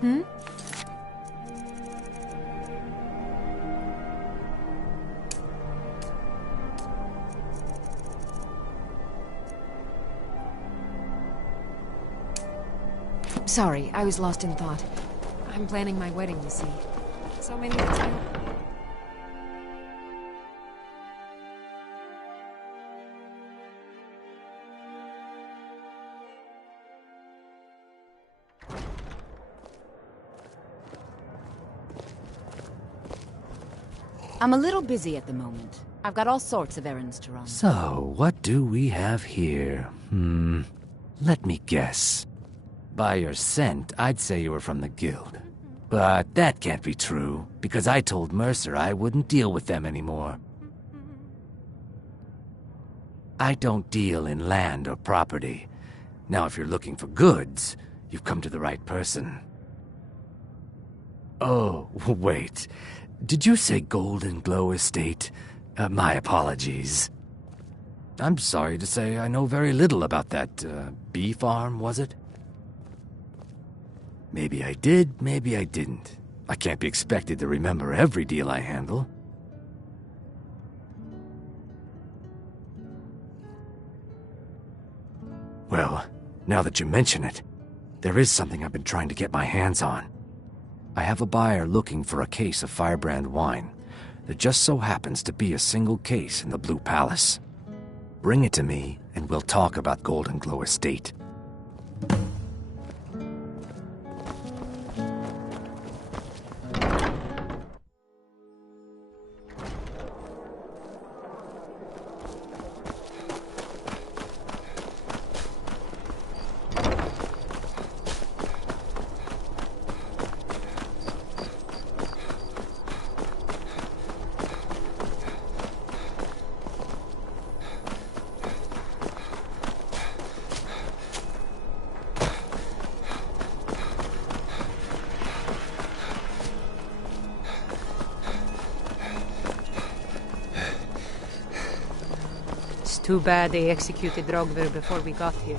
Hmm? Sorry, I was lost in thought. I'm planning my wedding, you see. So many things I... I'm a little busy at the moment. I've got all sorts of errands to run. So, what do we have here? Let me guess. By your scent, I'd say you were from the guild. But that can't be true, because I told Mercer I wouldn't deal with them anymore. I don't deal in land or property. Now, if you're looking for goods, you've come to the right person. Oh, wait. Did you say Golden Glow Estate? My apologies. I'm sorry to say I know very little about that, bee farm, was it? Maybe I did, maybe I didn't. I can't be expected to remember every deal I handle. Well, now that you mention it, there is something I've been trying to get my hands on. I have a buyer looking for a case of Firebrand wine. There just so happens to be a single case in the Blue Palace. Bring it to me, and we'll talk about Golden Glow Estate. Too bad they executed Rogver before we got here.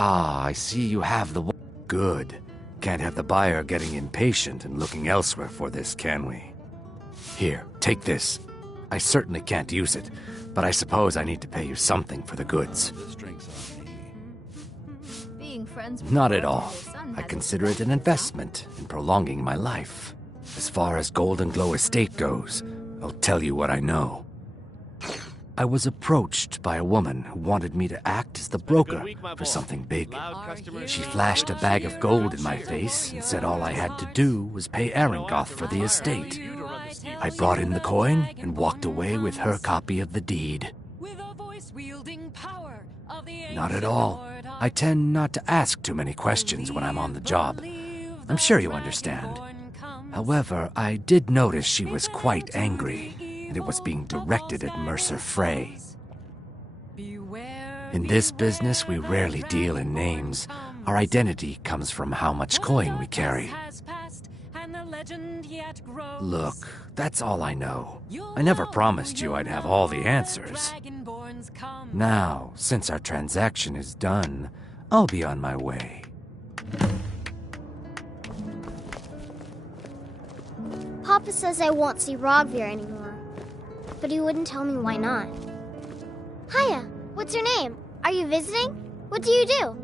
Ah, I see you have the... Good. Can't have the buyer getting impatient and looking elsewhere for this, can we? Here, take this. I certainly can't use it, but I suppose I need to pay you something for the goods. Being friends with Not at your all. son I has consider it an investment in prolonging my life. As far as Golden Glow Estate goes, I'll tell you what I know. I was approached by a woman who wanted me to act as the broker for something big. She flashed a bag of gold in my face and said all I had to do was pay Arangoth for the estate. I brought in the coin and walked away with her copy of the deed. Not at all. I tend not to ask too many questions when I'm on the job. I'm sure you understand. However, I did notice she was quite angry, and it was being directed at Mercer Frey. In this business, we rarely deal in names. Our identity comes from how much coin we carry. Look, that's all I know. I never promised you I'd have all the answers. Now, since our transaction is done, I'll be on my way. Papa says I won't see Rogvir anymore, but he wouldn't tell me why not. Hiya, what's your name? Are you visiting? What do you do?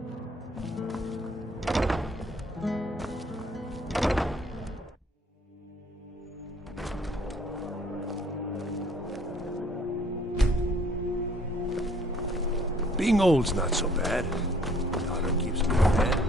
Being old's not so bad. Daughter keeps me fed.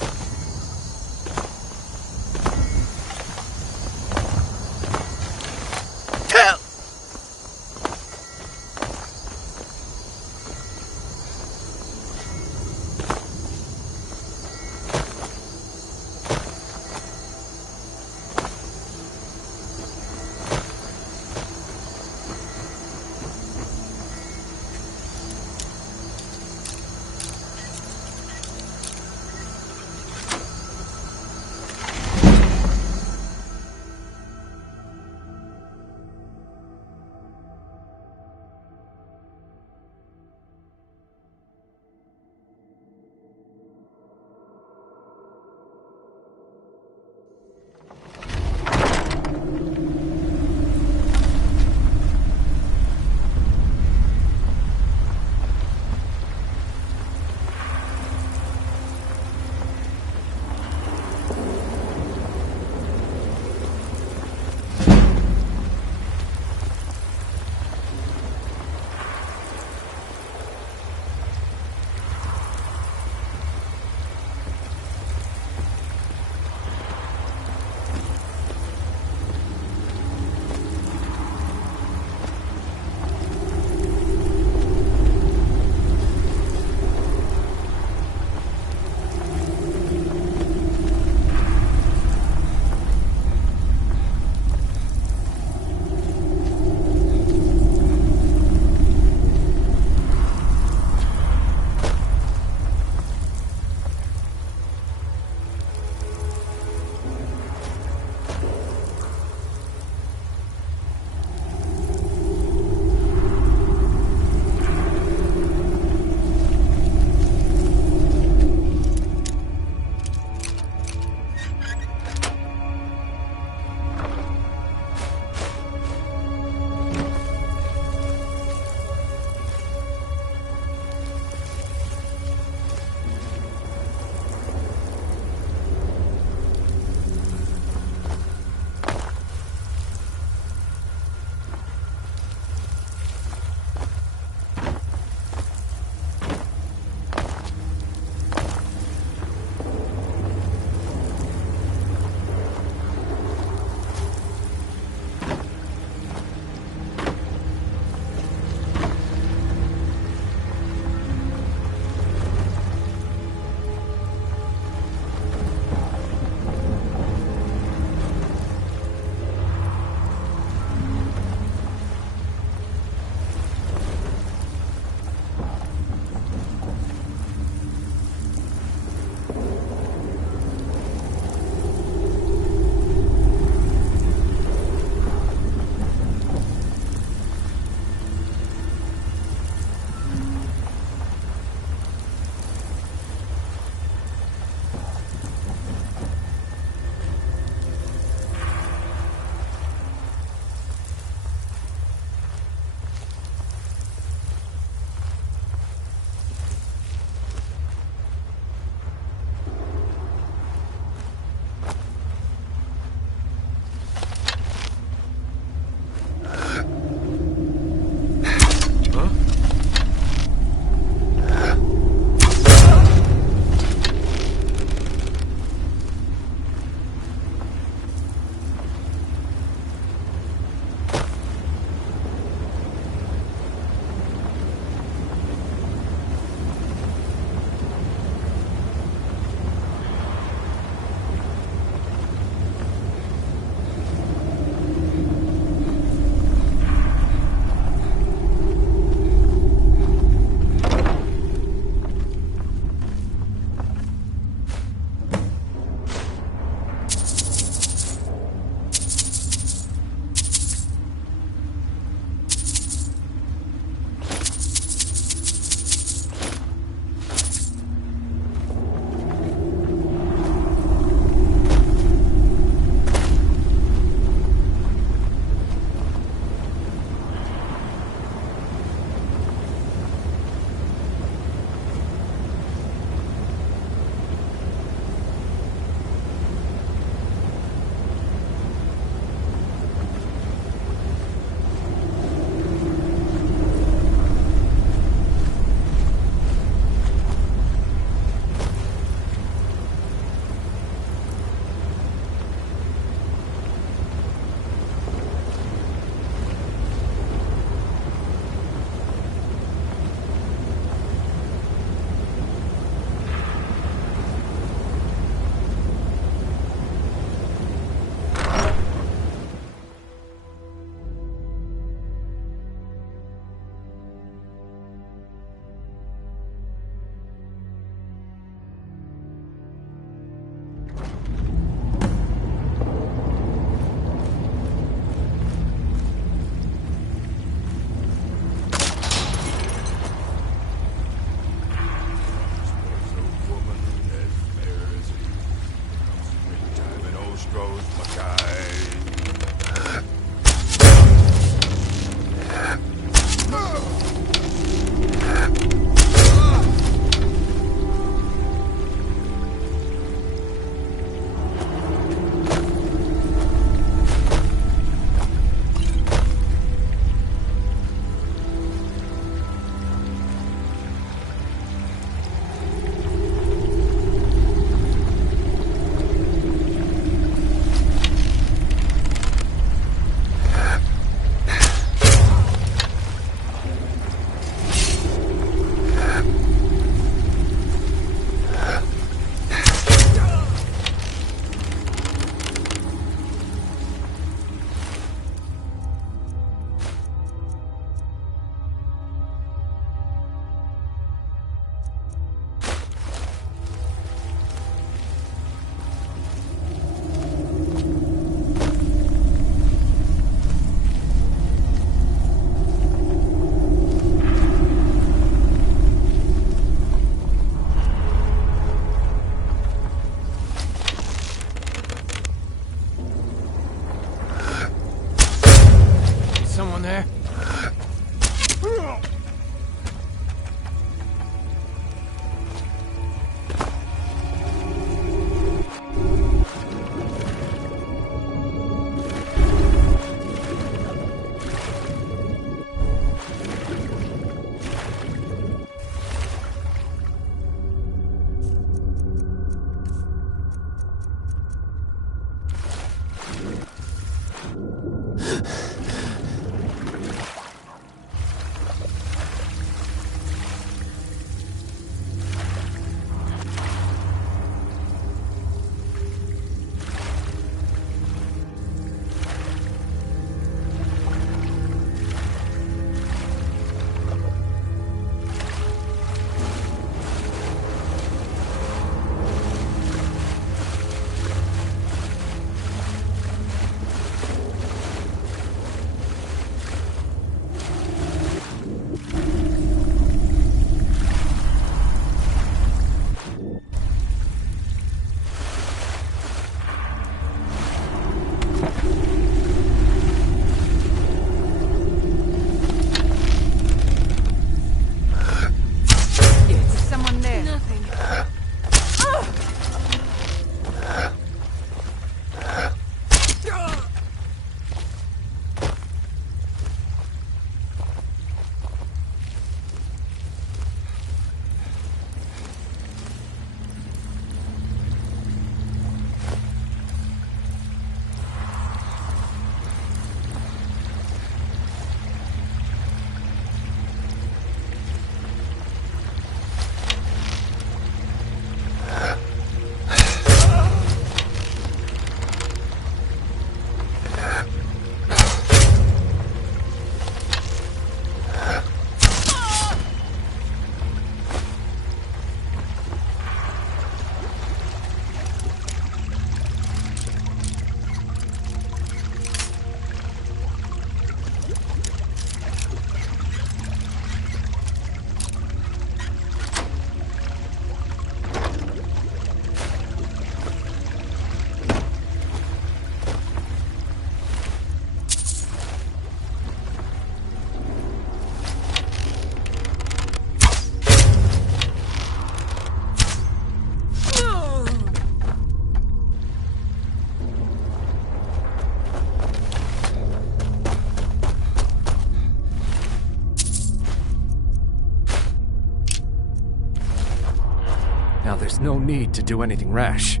Now there's no need to do anything rash.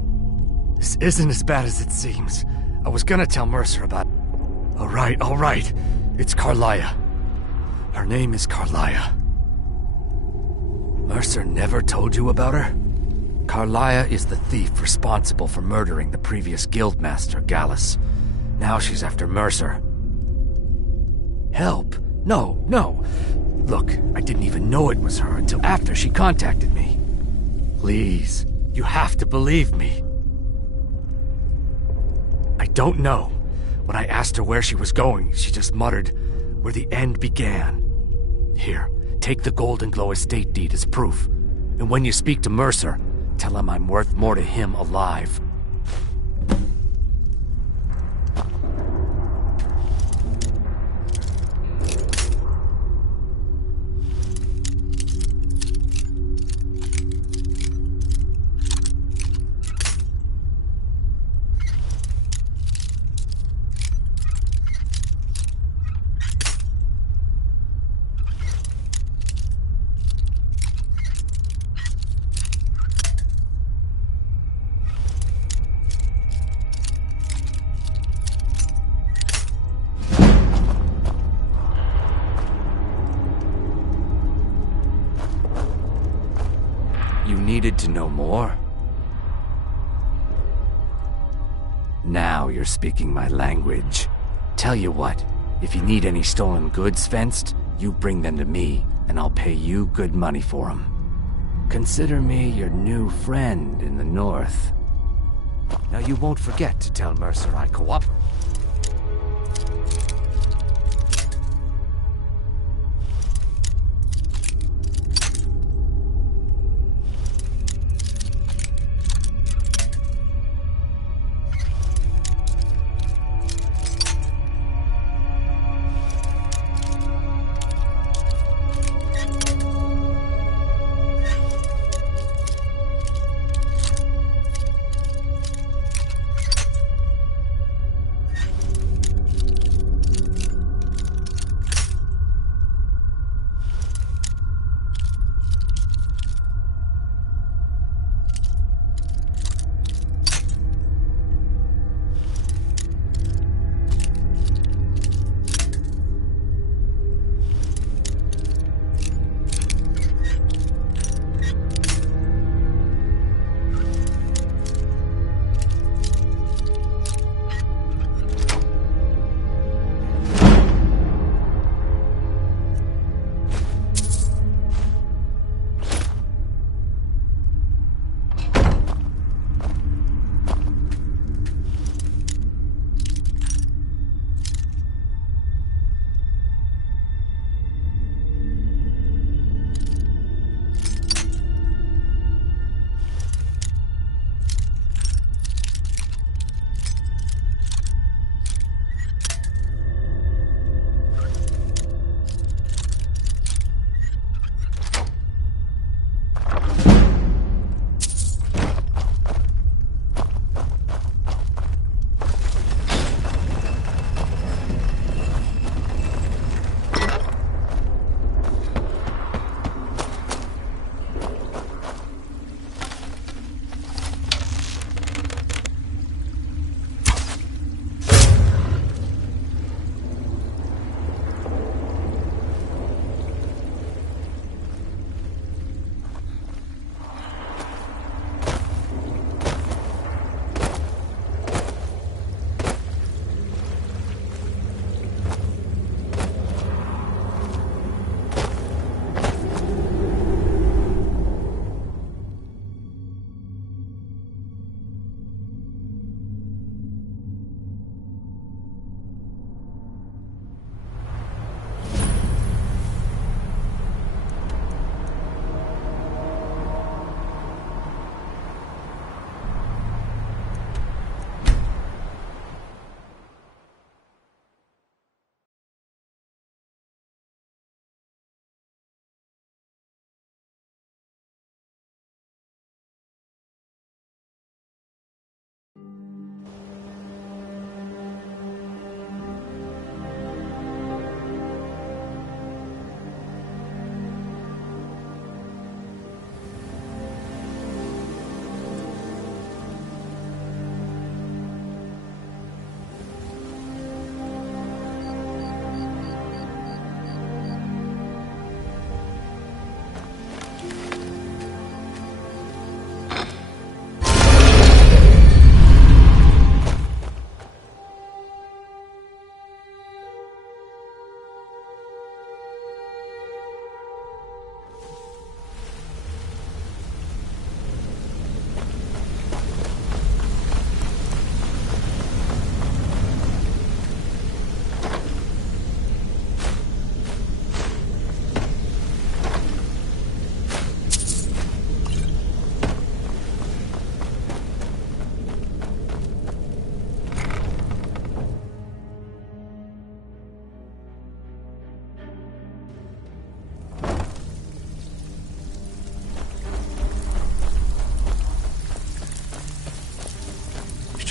This isn't as bad as it seems. I was gonna tell Mercer about... All right. It's Carlia. Her name is Carlia. Mercer never told you about her? Carlia is the thief responsible for murdering the previous guildmaster, Gallus. Now she's after Mercer. Help? No. Look, I didn't even know it was her until after she contacted me. Please, you have to believe me. I don't know. When I asked her where she was going, she just muttered, where the end began. Here, take the Golden Glow estate deed as proof. And when you speak to Mercer, tell him I'm worth more to him alive. You needed to know more? Now you're speaking my language. Tell you what, if you need any stolen goods fenced, you bring them to me, and I'll pay you good money for them. Consider me your new friend in the north. Now you won't forget to tell Mercer I cooperate.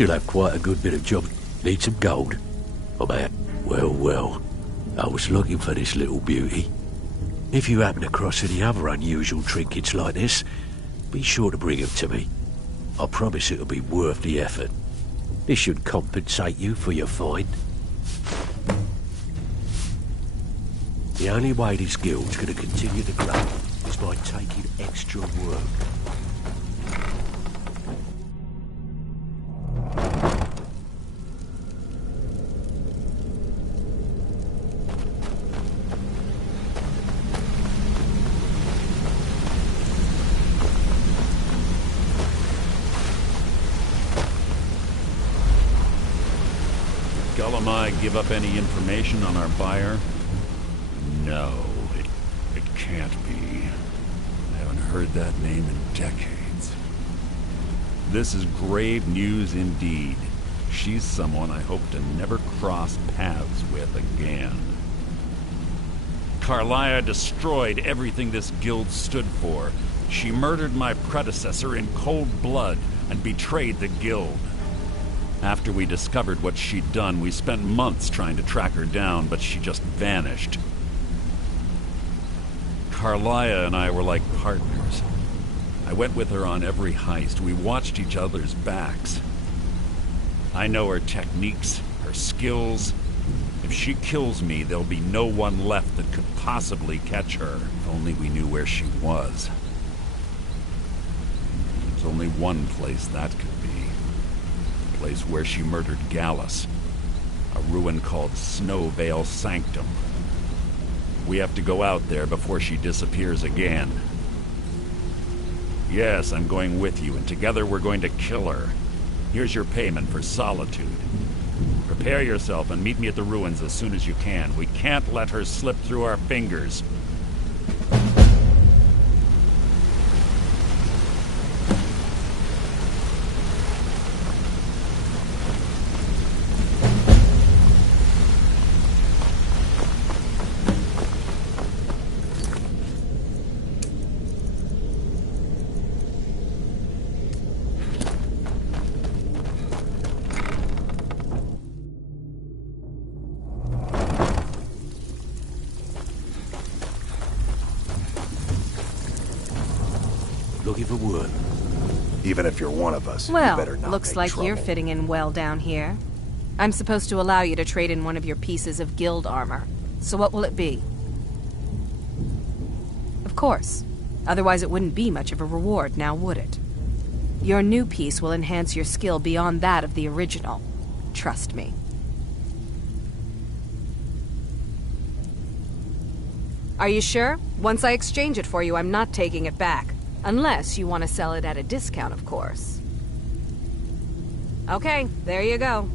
Still have quite a good bit of job. Need some gold? Oh man, well. I was looking for this little beauty. If you happen across any other unusual trinkets like this, be sure to bring them to me. I promise it'll be worth the effort. This should compensate you for your find. The only way this guild's gonna continue to grow is by taking extra work. Give up any information on our buyer? No, it can't be. I haven't heard that name in decades. This is grave news indeed. She's someone I hope to never cross paths with again. Carlia destroyed everything this guild stood for. She murdered my predecessor in cold blood and betrayed the guild. After we discovered what she'd done, we spent months trying to track her down, but she just vanished. Carlia and I were like partners. I went with her on every heist. We watched each other's backs. I know her techniques, her skills. If she kills me, there'll be no one left that could possibly catch her. If only we knew where she was. There's only one place that could be. Place where she murdered Gallus. A ruin called Snowvale Sanctum. We have to go out there before she disappears again. Yes, I'm going with you, and together we're going to kill her. Here's your payment for solitude. Prepare yourself and meet me at the ruins as soon as you can. We can't let her slip through our fingers. Looking for work. Even if you're one of us, you better Well, not looks make like trouble. you're fitting in well down here. I'm supposed to allow you to trade in one of your pieces of guild armor. So what will it be? Of course. Otherwise it wouldn't be much of a reward, now would it? Your new piece will enhance your skill beyond that of the original. Trust me. Are you sure? Once I exchange it for you, I'm not taking it back. Unless you want to sell it at a discount, of course. Okay, there you go.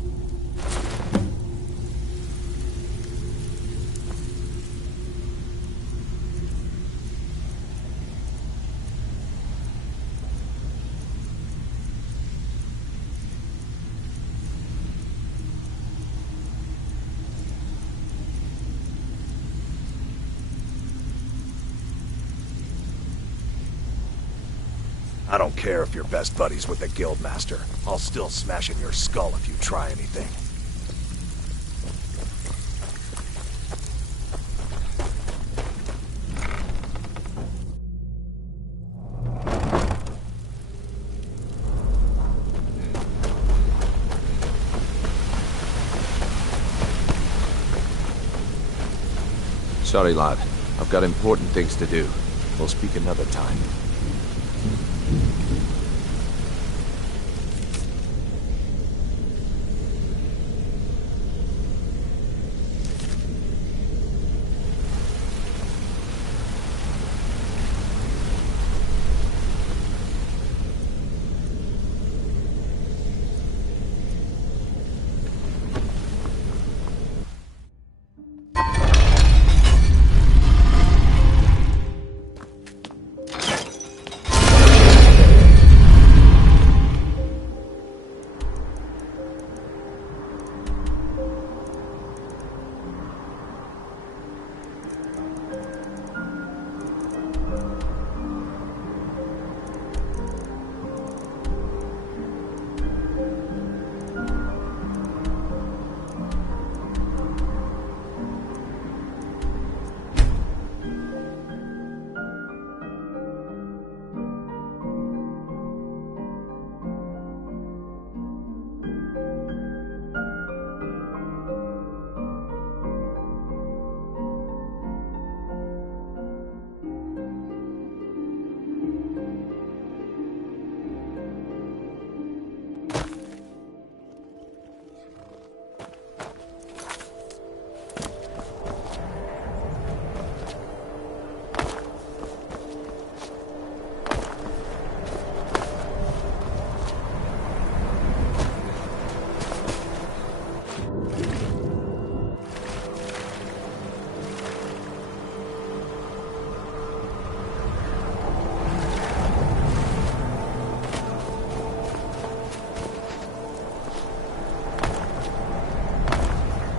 I don't care if you're best buddies with the Guildmaster. I'll still smash in your skull if you try anything. Sorry, lad. I've got important things to do. We'll speak another time.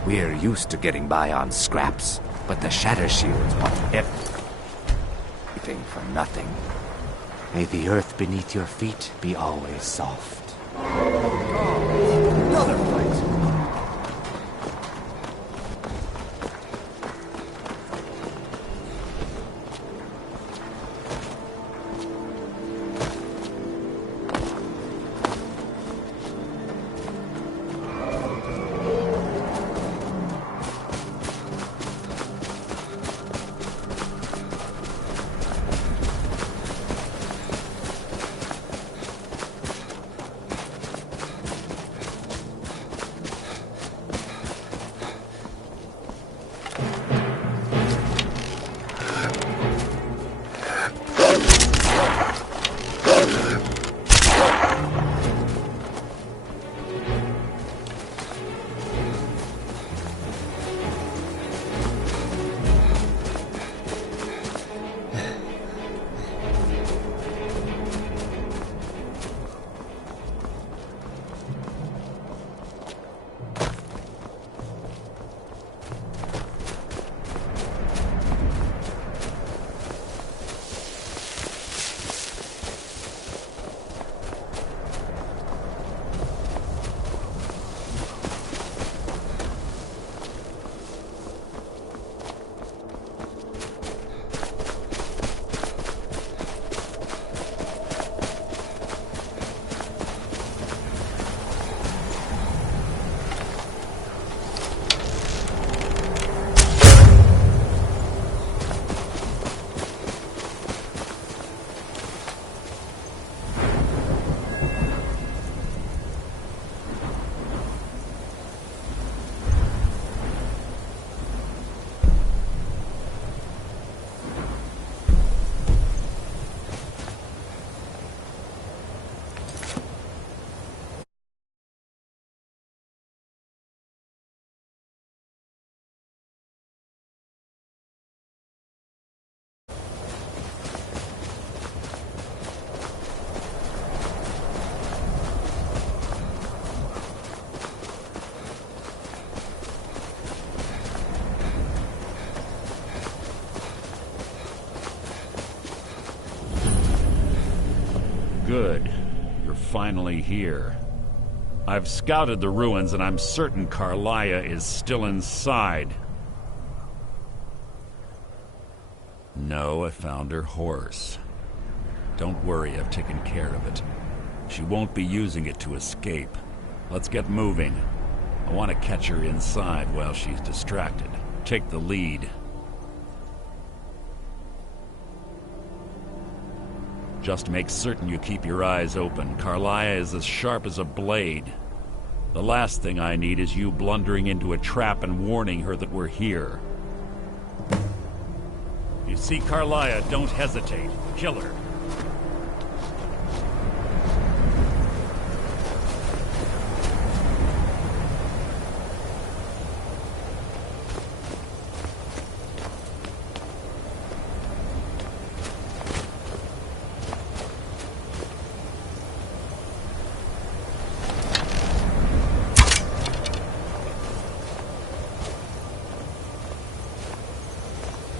We're used to getting by on scraps, but the Shatter Shields want everything for nothing. May the earth beneath your feet be always soft. Another fight. Good. You're finally here. I've scouted the ruins and I'm certain Carlia is still inside. No, I found her horse. Don't worry, I've taken care of it. She won't be using it to escape. Let's get moving. I want to catch her inside while she's distracted. Take the lead. Just make certain you keep your eyes open. Carlia is as sharp as a blade. The last thing I need is you blundering into a trap and warning her that we're here. You see Carlia, don't hesitate. Kill her.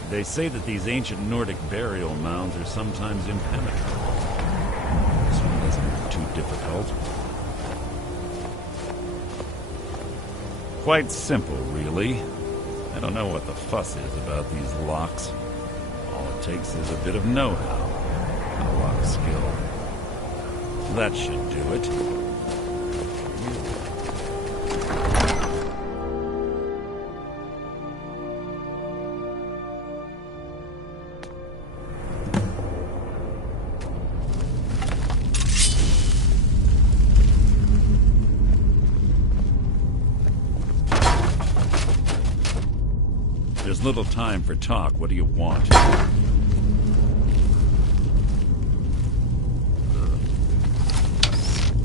They say that these ancient Nordic burial mounds are sometimes impenetrable. This one doesn't look too difficult. Quite simple, really. I don't know what the fuss is about these locks. All it takes is a bit of know-how and a lock skill. That should do it. There's little time for talk. What do you want?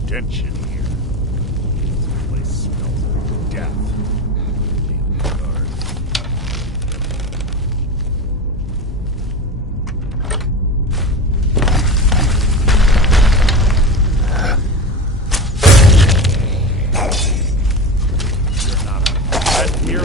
Stench in here. This place smells of death. You're not a threat here.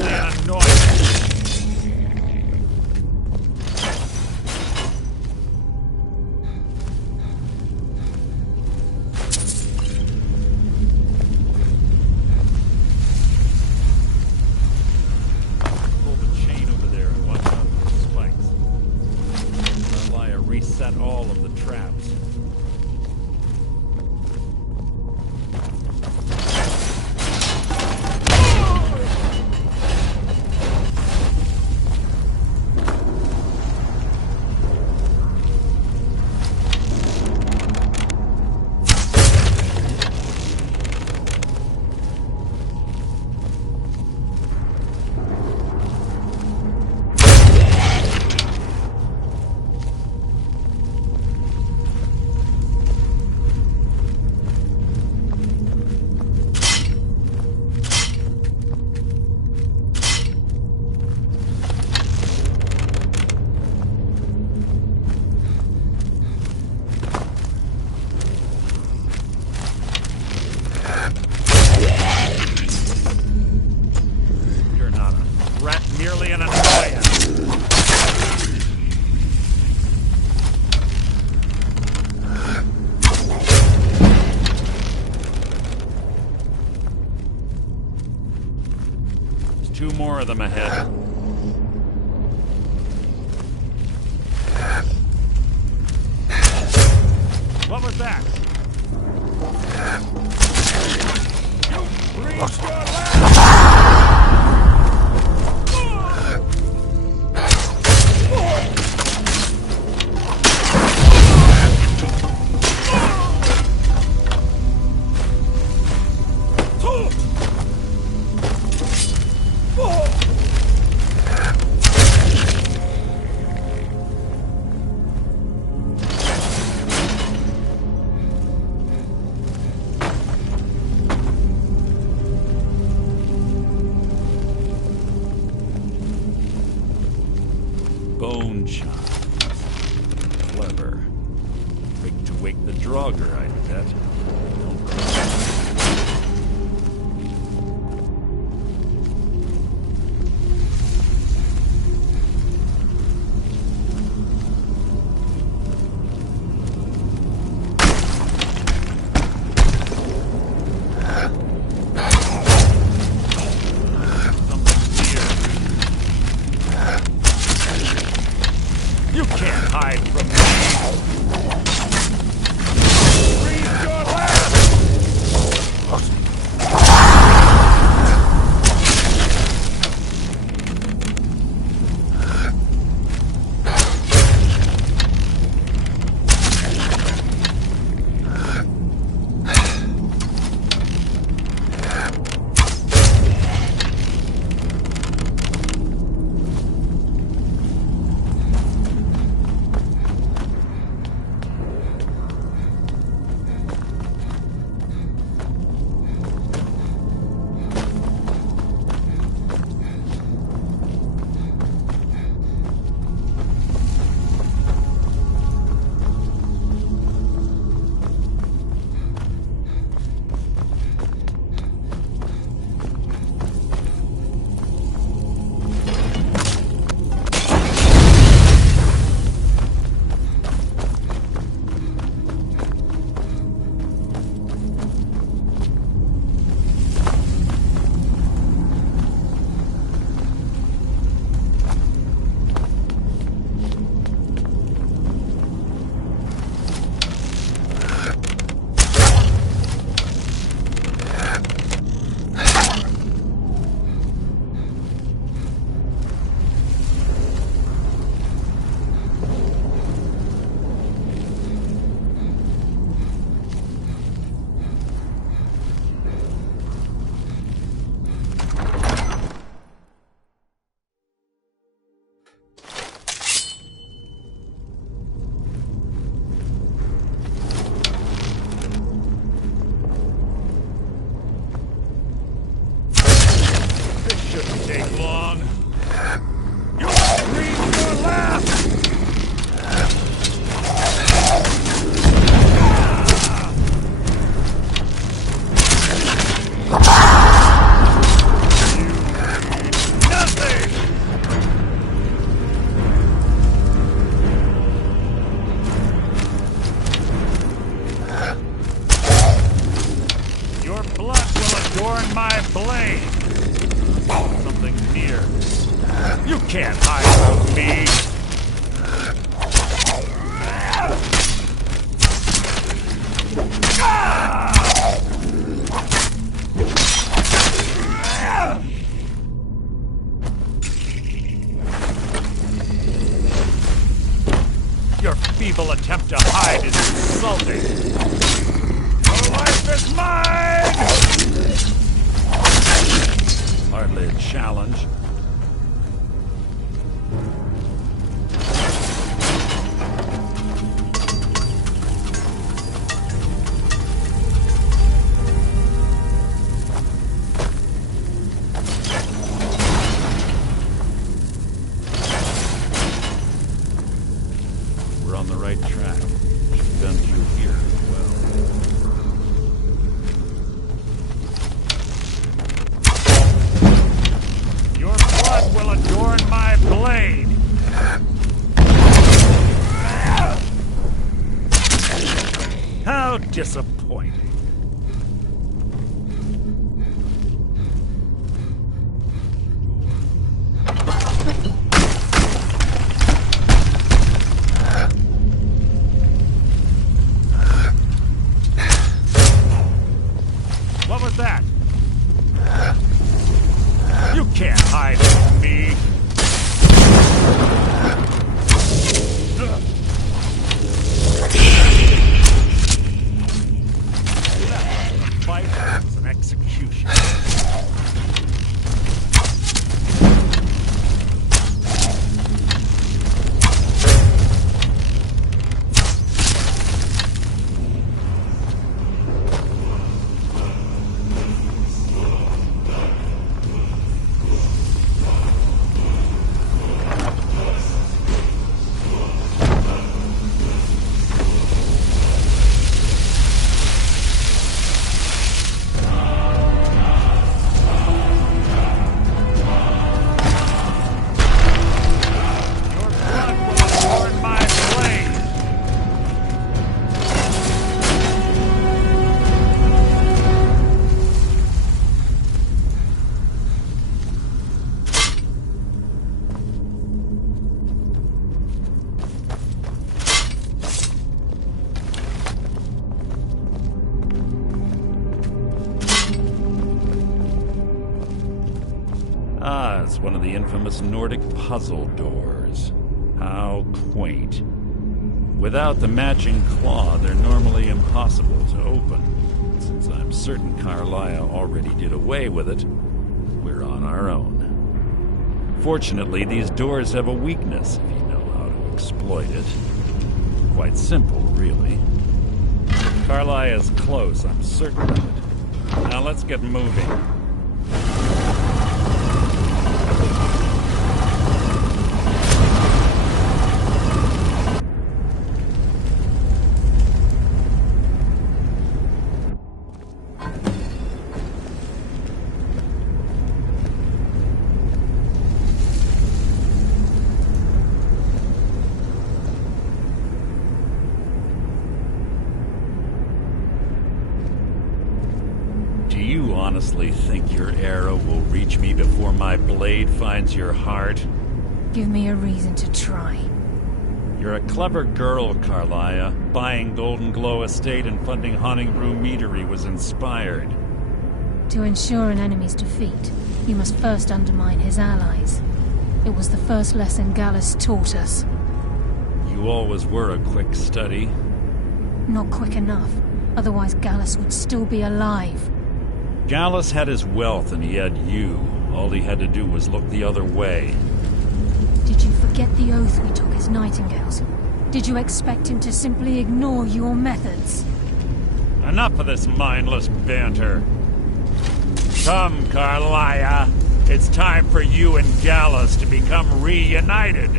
2 more of them ahead. What was that? You breathed your last! Bone chimes. Clever. Rig to wake the Draugr, I bet. Don't cry. You can't hide from me! Breathe your last! Shouldn't take long. You breathe your last! Nothing! Your blood will adorn my blade! Something near. You can't hide from me! Your feeble attempt to hide is insulting! Your life is mine! Hardly a challenge. We're on the right track. Should bend through here as well. Your blood will adorn my blade! How disappointing. Yes, one of the infamous Nordic puzzle doors. How quaint. Without the matching claw, they're normally impossible to open. Since I'm certain Carlia already did away with it, we're on our own. Fortunately, these doors have a weakness if you know how to exploit it. Quite simple, really. Carlia is close, I'm certain of it. Now let's get moving. Honestly think your arrow will reach me before my blade finds your heart? Give me a reason to try. You're a clever girl, Carlia. Buying Golden Glow Estate and funding Haunting Brew Meadery was inspired. To ensure an enemy's defeat, you must first undermine his allies. It was the first lesson Gallus taught us. You always were a quick study. Not quick enough. Otherwise Gallus would still be alive. Gallus had his wealth and he had you. All he had to do was look the other way. Did you forget the oath we took as Nightingales? Did you expect him to simply ignore your methods? Enough of this mindless banter. Come, Carlia. It's time for you and Gallus to become reunited.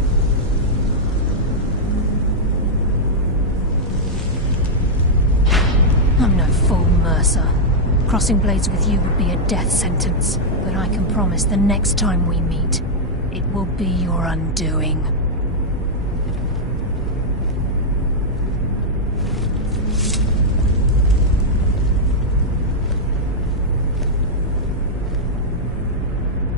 I'm no fool, Mercer. Crossing blades with you would be a death sentence, but I can promise the next time we meet, it will be your undoing.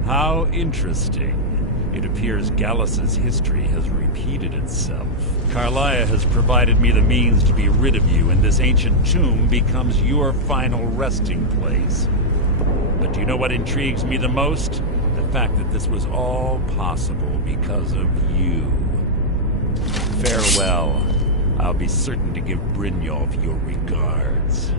How interesting. It appears Gallus's history has repeated itself. Carlia has provided me the means to be rid of you, and this ancient tomb becomes your final resting place. But do you know what intrigues me the most? The fact that this was all possible because of you. Farewell. I'll be certain to give Brynjolf your regards.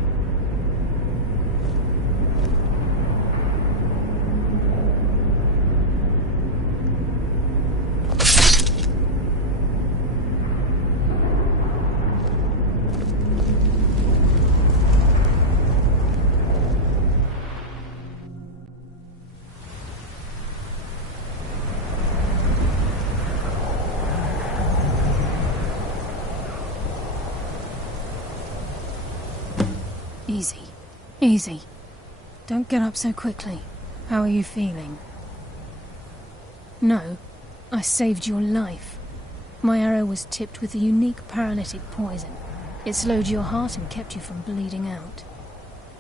Easy. Easy. Don't get up so quickly. How are you feeling? No, I saved your life. My arrow was tipped with a unique paralytic poison. It slowed your heart and kept you from bleeding out.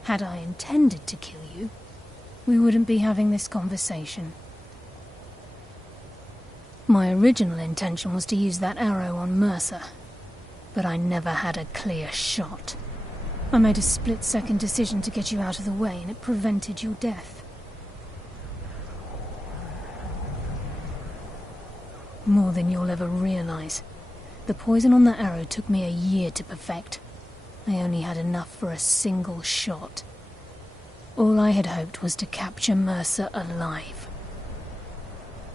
Had I intended to kill you, we wouldn't be having this conversation. My original intention was to use that arrow on Mercer, but I never had a clear shot. I made a split-second decision to get you out of the way, and it prevented your death. More than you'll ever realize. The poison on that arrow took me a year to perfect. I only had enough for a single shot. All I had hoped was to capture Mercer alive.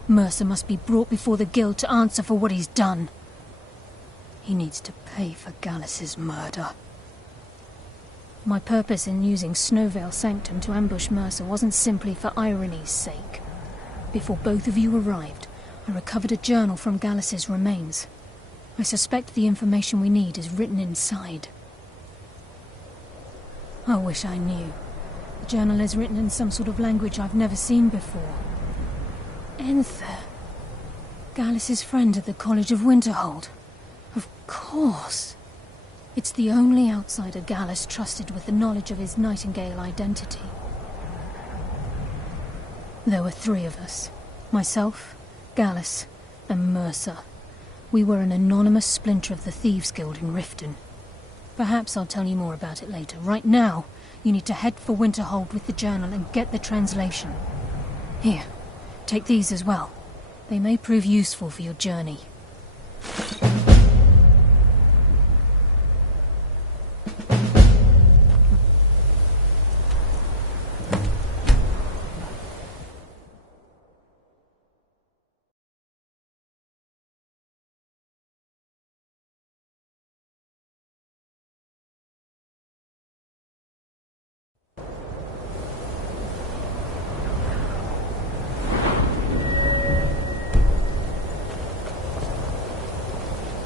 Mercer must be brought before the Guild to answer for what he's done. He needs to pay for Gallus's murder. My purpose in using Snowvale Sanctum to ambush Mercer wasn't simply for irony's sake. Before both of you arrived, I recovered a journal from Gallus's remains. I suspect the information we need is written inside. I wish I knew. The journal is written in some sort of language I've never seen before. Enther. Gallus's friend at the College of Winterhold. Of course. It's the only outsider Gallus trusted with the knowledge of his Nightingale identity. There were 3 of us. Myself, Gallus, and Mercer. We were an anonymous splinter of the Thieves' Guild in Riften. Perhaps I'll tell you more about it later. Right now, you need to head for Winterhold with the journal and get the translation. Here, Take these as well. They may prove useful for your journey.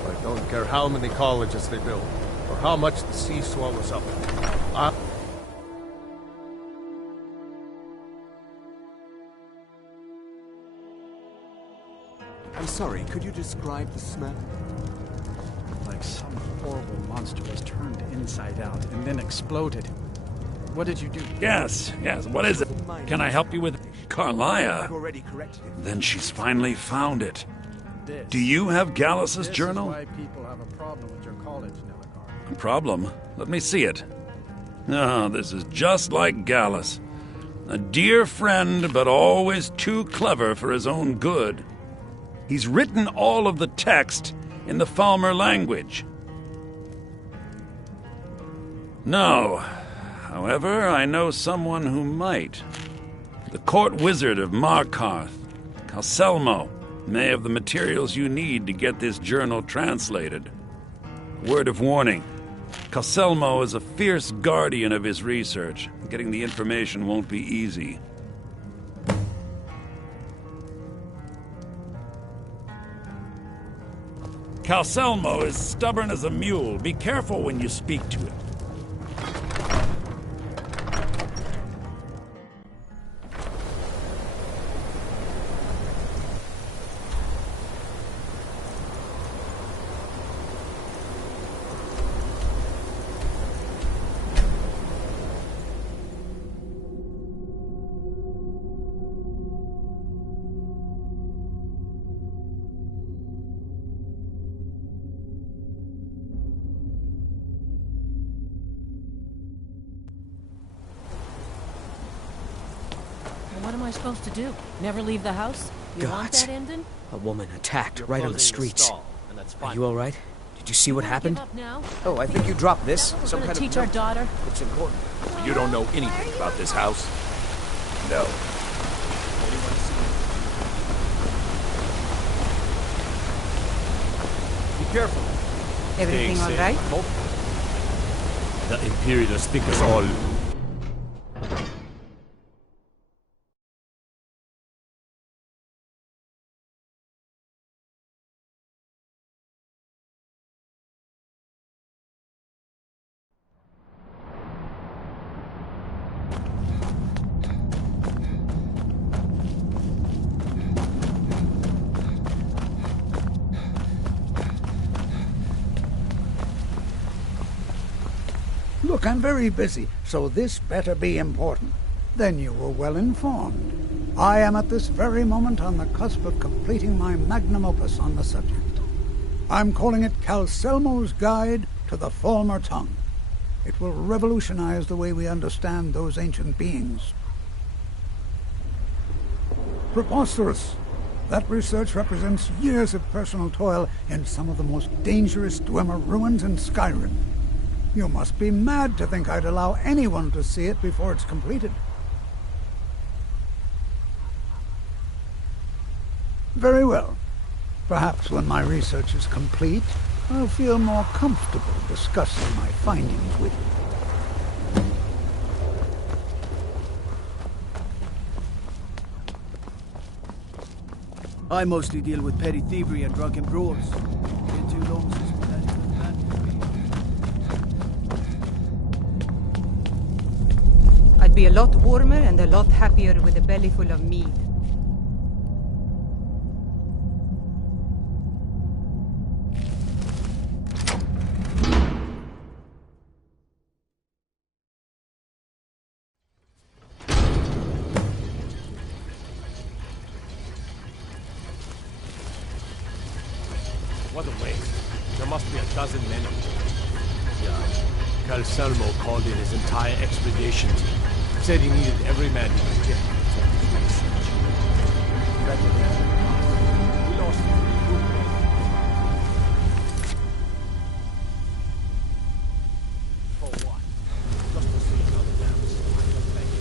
I don't care how many colleges they build, or how much the sea swallows up. I'm sorry, could you describe the smell? Like some horrible monster was turned inside out and then exploded. What did you do? Yes, what is it? Can I help you with Carlia? I've already corrected it. Then she's finally found it. This. Do you have Gallus's This journal? is why people have a problem with your college, Nelagar. A problem? Let me see it. Oh, this is just like Gallus. A dear friend, but always too clever for his own good. He's written all of the text in the Falmer language. No. However, I know someone who might. The court wizard of Markarth, Calselmo, may have the materials you need to get this journal translated. Word of warning. Calselmo is a fierce guardian of his research. Getting the information won't be easy. Calselmo is stubborn as a mule. Be careful when you speak to him. What am I supposed to do? Never leave the house? You want Gods. that ending? A woman attacked right on the streets. And that's Are you alright? Did you see what happened? Give up now? Oh, I think you dropped this. We're Some gonna kind teach of our note. daughter. It's important. You don't know anything about this house? No. Be careful. Everything all right? The Imperials think us all. Look, I'm very busy, so this better be important. Then you were well informed. I am at this very moment on the cusp of completing my magnum opus on the subject. I'm calling it Calselmo's Guide to the Falmer Tongue. It will revolutionize the way we understand those ancient beings. Preposterous! That research represents years of personal toil in some of the most dangerous Dwemer ruins in Skyrim. You must be mad to think I'd allow anyone to see it before it's completed. Very well. Perhaps when my research is complete, I'll feel more comfortable discussing my findings with you. I mostly deal with petty thievery and drunken brewers. Been too long since we had a good man. I'd be a lot warmer and a lot happier with a belly full of mead. What a waste. There must be a dozen men. Yeah. Calselmo called in his entire expedition team. Said he needed every man he could get. regiment. We lost 3 good men. For what? Just to see another damn slide of pain.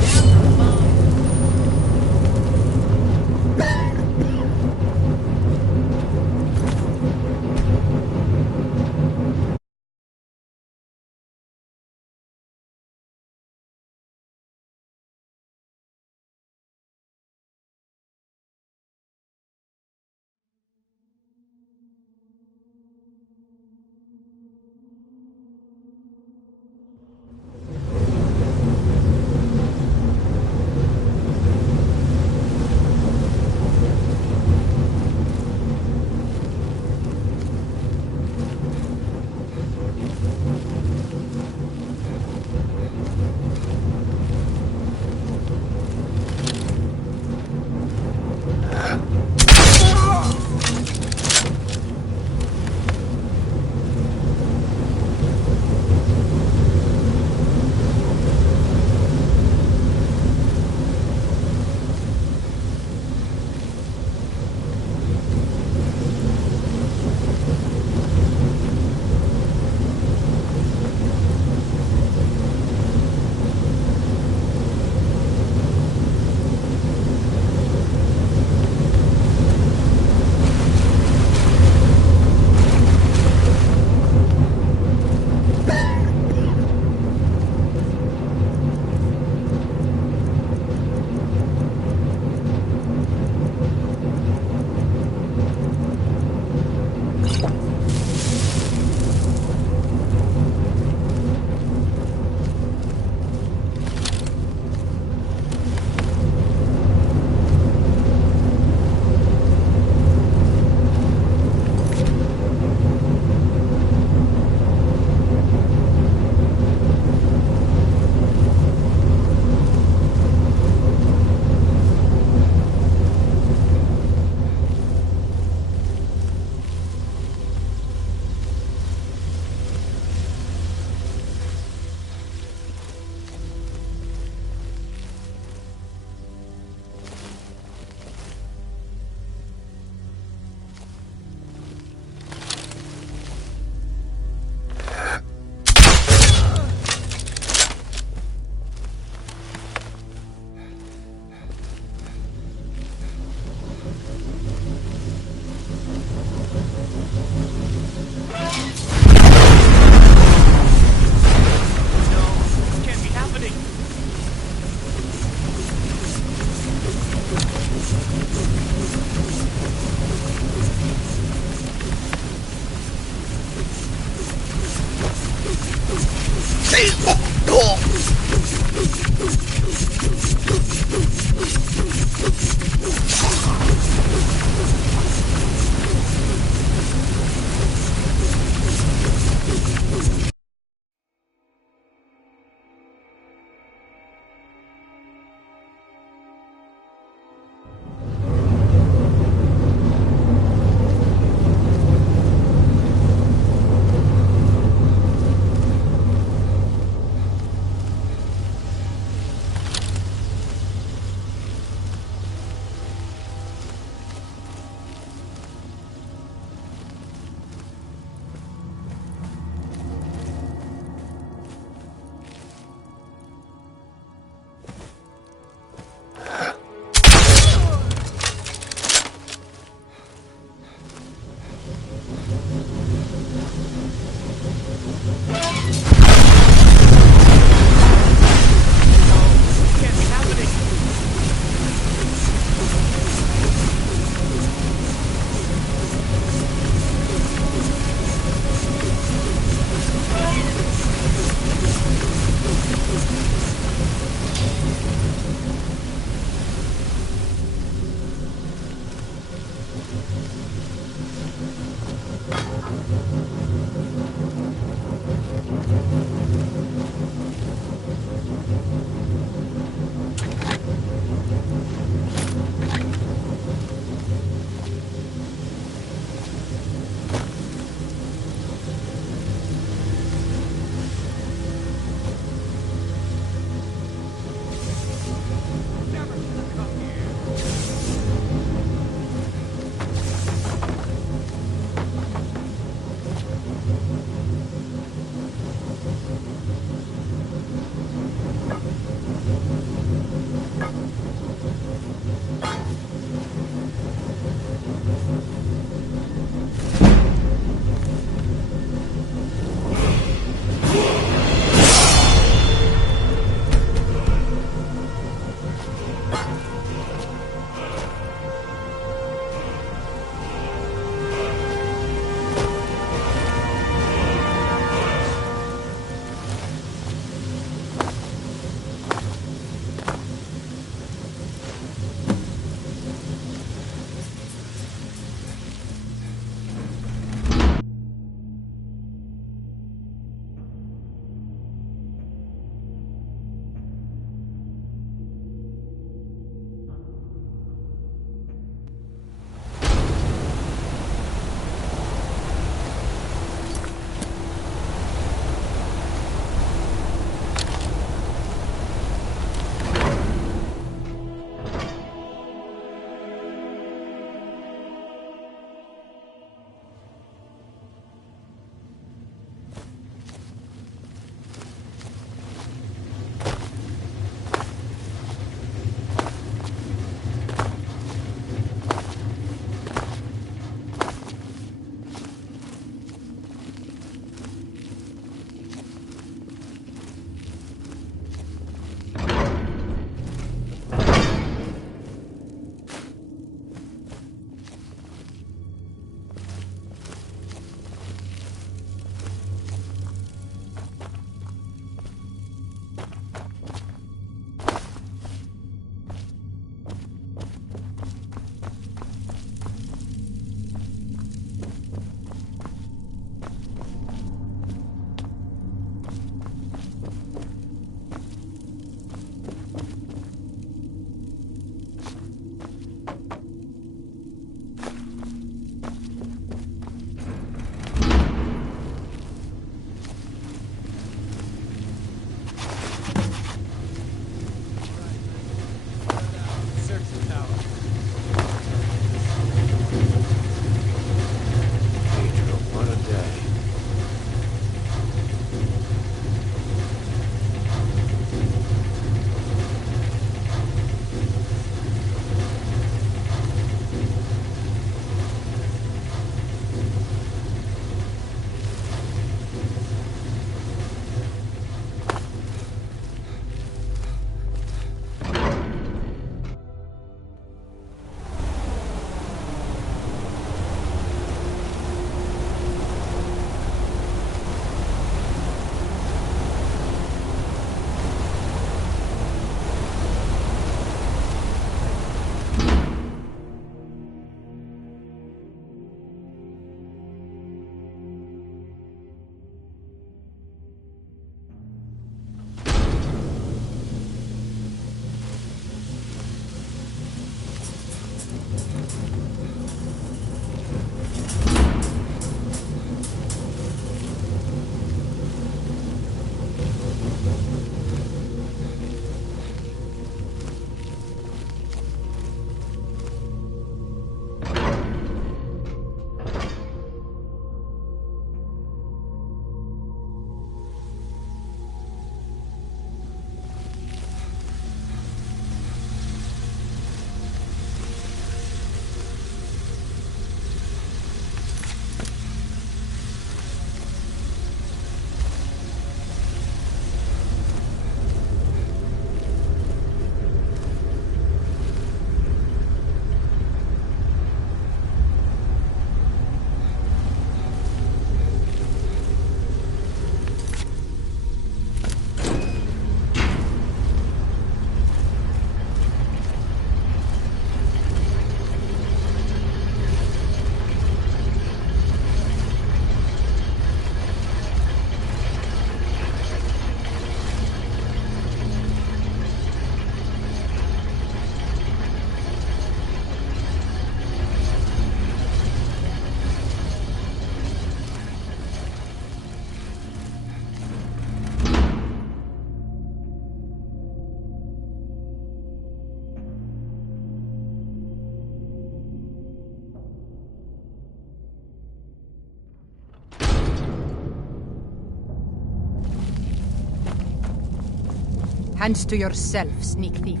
Hands to yourself, sneak thief.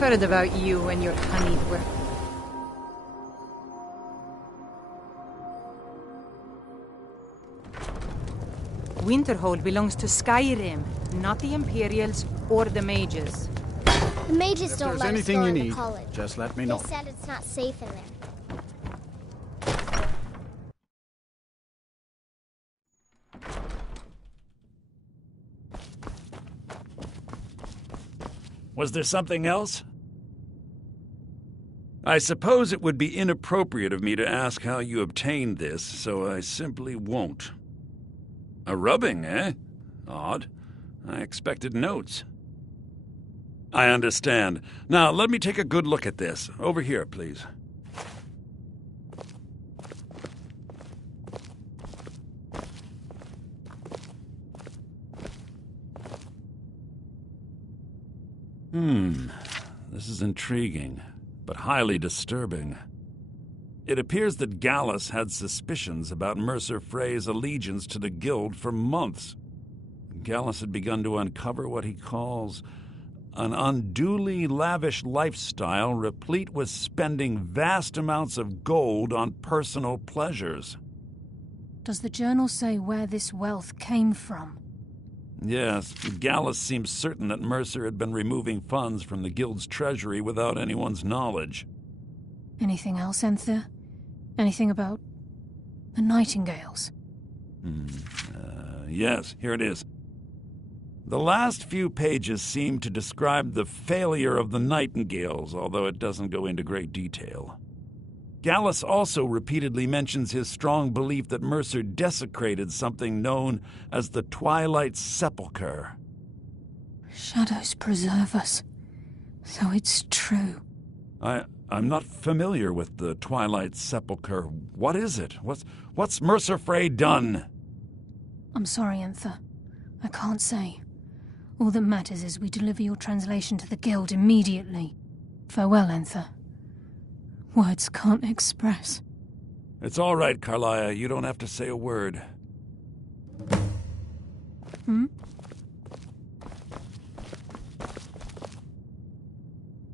Heard about you and your honeyed work. Winterhold belongs to Skyrim, not the Imperials or the mages. The mages If don't there's let us anything go you into need, college. just let me They know. said it's not safe in there. Was there something else? I suppose it would be inappropriate of me to ask how you obtained this, so I simply won't. A rubbing, eh? Odd. I expected notes. I understand. Now, let me take a good look at this. Over here, please. This is intriguing, but highly disturbing. It appears that Gallus had suspicions about Mercer Frey's allegiance to the Guild for months. Gallus had begun to uncover what he calls an unduly lavish lifestyle replete with spending vast amounts of gold on personal pleasures. Does the journal say where this wealth came from? Yes, Gallus seems certain that Mercer had been removing funds from the Guild's treasury without anyone's knowledge. Anything else, Enther? Anything about the Nightingales? Yes, here it is. The last few pages seem to describe the failure of the Nightingales, although it doesn't go into great detail. Gallus also repeatedly mentions his strong belief that Mercer desecrated something known as the Twilight Sepulchre. Shadows preserve us. So it's true. I'm not familiar with the Twilight Sepulchre. What is it? What's Mercer Frey done? I'm sorry, Enther. I can't say. All that matters is we deliver your translation to the Guild immediately. Farewell, Enther. Words can't express. It's all right, Carlia. You don't have to say a word.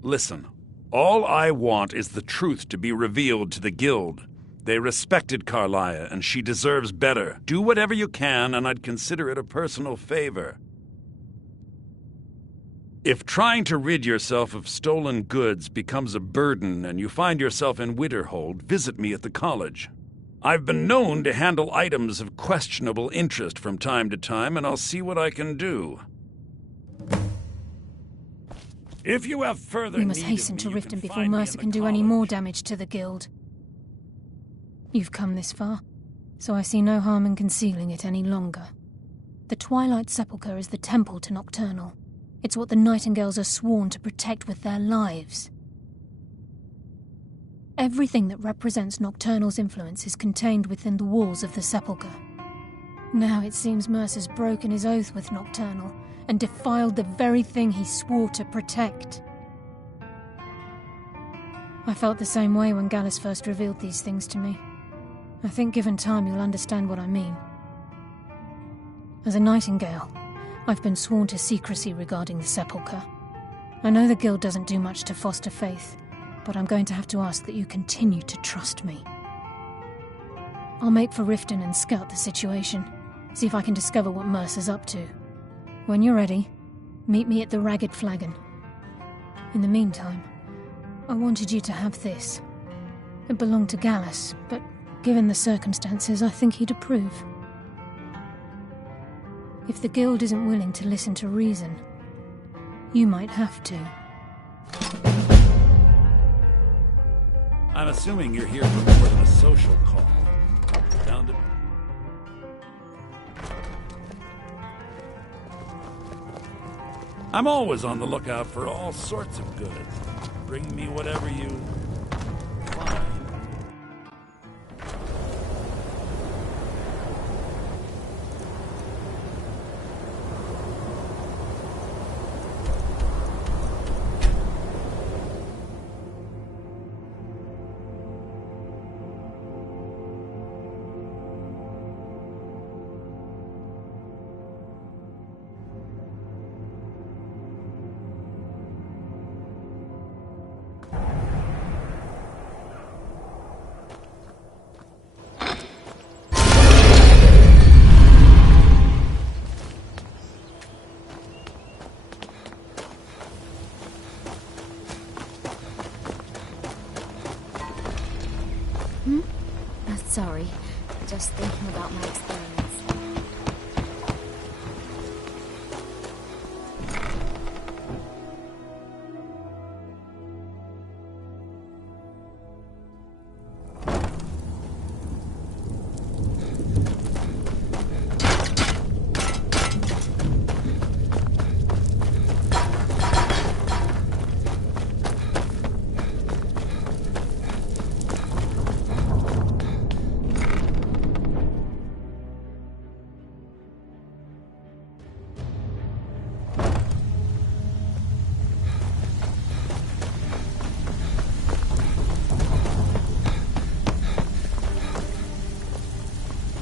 Listen, all I want is the truth to be revealed to the Guild. They respected Carlia, and she deserves better. Do whatever you can, and I'd consider it a personal favor. If trying to rid yourself of stolen goods becomes a burden and you find yourself in Winterhold, visit me at the college. I've been known to handle items of questionable interest from time to time, and I'll see what I can do. If you have further We must need hasten of to me, you Riften can before find me in Mercer the can do any more damage to the Guild. You've come this far, so I see no harm in concealing it any longer. The Twilight Sepulchre is the temple to Nocturnal. It's what the Nightingales are sworn to protect with their lives. Everything that represents Nocturnal's influence is contained within the walls of the Sepulchre. Now it seems Mercer's broken his oath with Nocturnal and defiled the very thing he swore to protect. I felt the same way when Gallus first revealed these things to me. I think given time you'll understand what I mean. As a Nightingale, I've been sworn to secrecy regarding the Sepulchre. I know the Guild doesn't do much to foster faith, but I'm going to have to ask that you continue to trust me. I'll make for Riften and scout the situation, see if I can discover what Mercer's up to. When you're ready, meet me at the Ragged Flagon. In the meantime, I wanted you to have this. It belonged to Gallus, but given the circumstances, I think he'd approve. If the guild isn't willing to listen to reason, you might have to. I'm assuming you're here for more than a social call. Down to... I'm always on the lookout for all sorts of goods. Bring me whatever you find. Sorry, just thinking about my experience.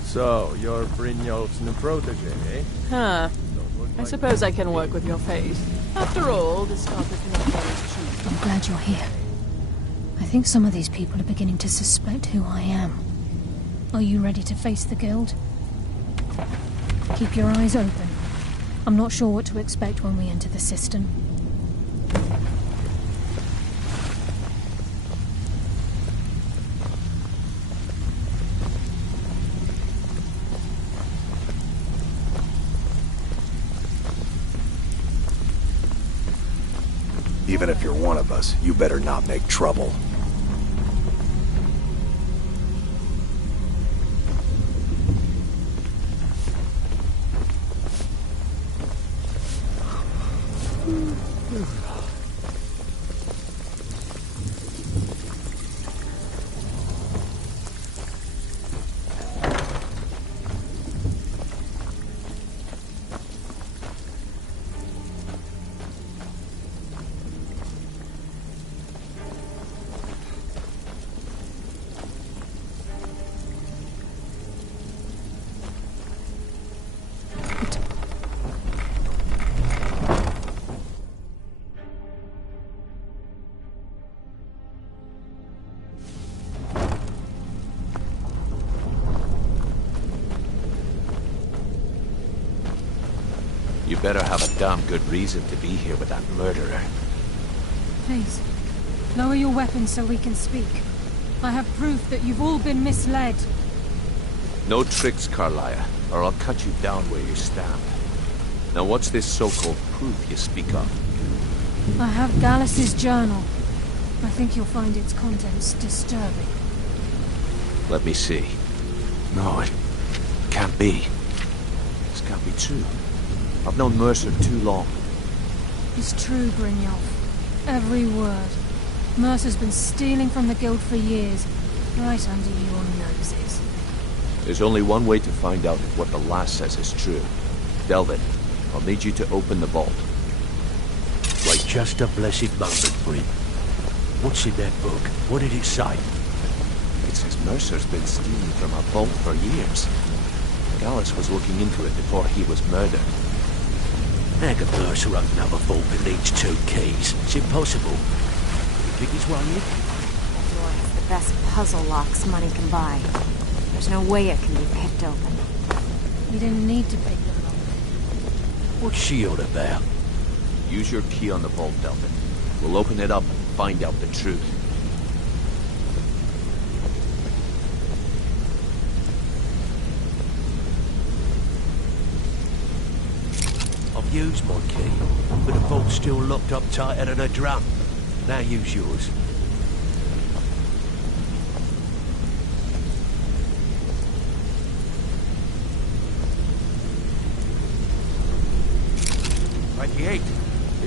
So, you're Brynjolf's new protege, eh? Huh. I suppose I can work with your face. After all, this topic can always choose. I'm glad you're here. I think some of these people are beginning to suspect who I am. Are you ready to face the guild? Keep your eyes open. I'm not sure what to expect when we enter the cistern. Even if you're one of us, you better not make trouble. You better have a damn good reason to be here with that murderer. Please, lower your weapons so we can speak. I have proof that you've all been misled. No tricks, Carlia, or I'll cut you down where you stand. Now what's this so-called proof you speak of? I have Gallus's journal. I think you'll find its contents disturbing. Let me see. No, it can't be. This can't be true. I've known Mercer too long. It's true, Brynjolf. Every word. Mercer's been stealing from the guild for years, right under your noses. There's only one way to find out if what the lass says is true. Delvin, I'll need you to open the vault. Wait just a blessed moment, Bryn. What's in that book? What did it say? It says Mercer's been stealing from our vault for years. Gallus was looking into it before he was murdered. How can Mercer open up a vault that needs 2 keys? It's impossible. You think he's one in? Door has the best puzzle locks money can buy. There's no way it can be picked open. You didn't need to pick them up. What's she on about? Use your key on the vault, Delvin. We'll open it up and find out the truth. use my key, but the vault's still locked up tighter than a drum. Now use yours.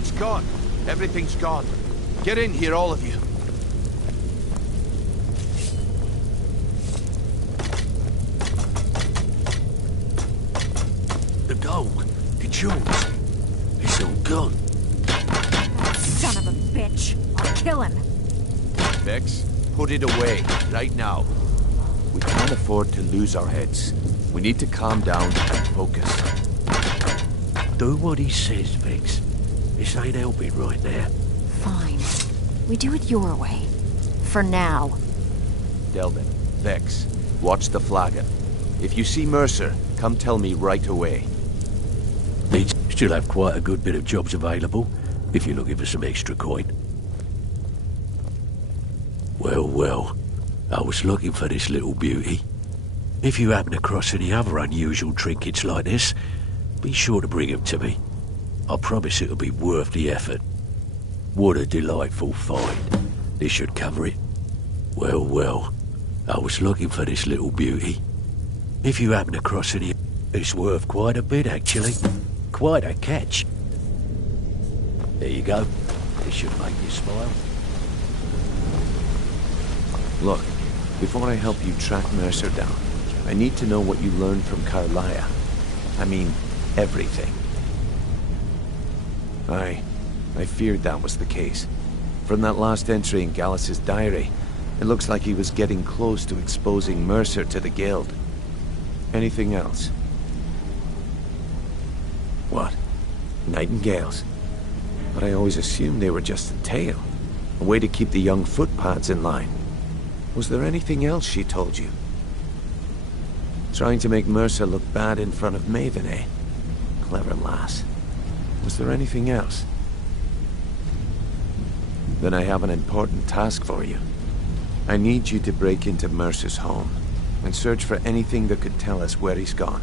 It's gone. Everything's gone. Get in here, all of you. The gold. It's yours. It's all gone. That son of a bitch. I'll kill him. Vex, put it away, right now. We can't afford to lose our heads. We need to calm down and focus. Do what he says, Vex. This ain't helping right now. Fine. We do it your way. For now. Delvin, Vex, watch the flagon. If you see Mercer, come tell me right away. He'd still have quite a good bit of jobs available, if you're looking for some extra coin. Well, well. I was looking for this little beauty. If you happen across any other unusual trinkets like this, be sure to bring them to me. I promise it'll be worth the effort. What a delightful find. This should cover it. Well, well. I was looking for this little beauty. If you happen across any... It's worth quite a bit, actually. Quite a catch. There you go. This should make you smile. Look, before I help you track Mercer down, I need to know what you learned from Carlia. I mean, everything. I feared that was the case. From that last entry in Gallus's diary, it looks like he was getting close to exposing Mercer to the Guild. Anything else? What? Nightingales? But I always assumed they were just a tale. A way to keep the young footpads in line. Was there anything else she told you? Trying to make Mercer look bad in front of Maven, eh? Clever lass. Was there anything else? Then I have an important task for you. I need you to break into Mercer's home and search for anything that could tell us where he's gone.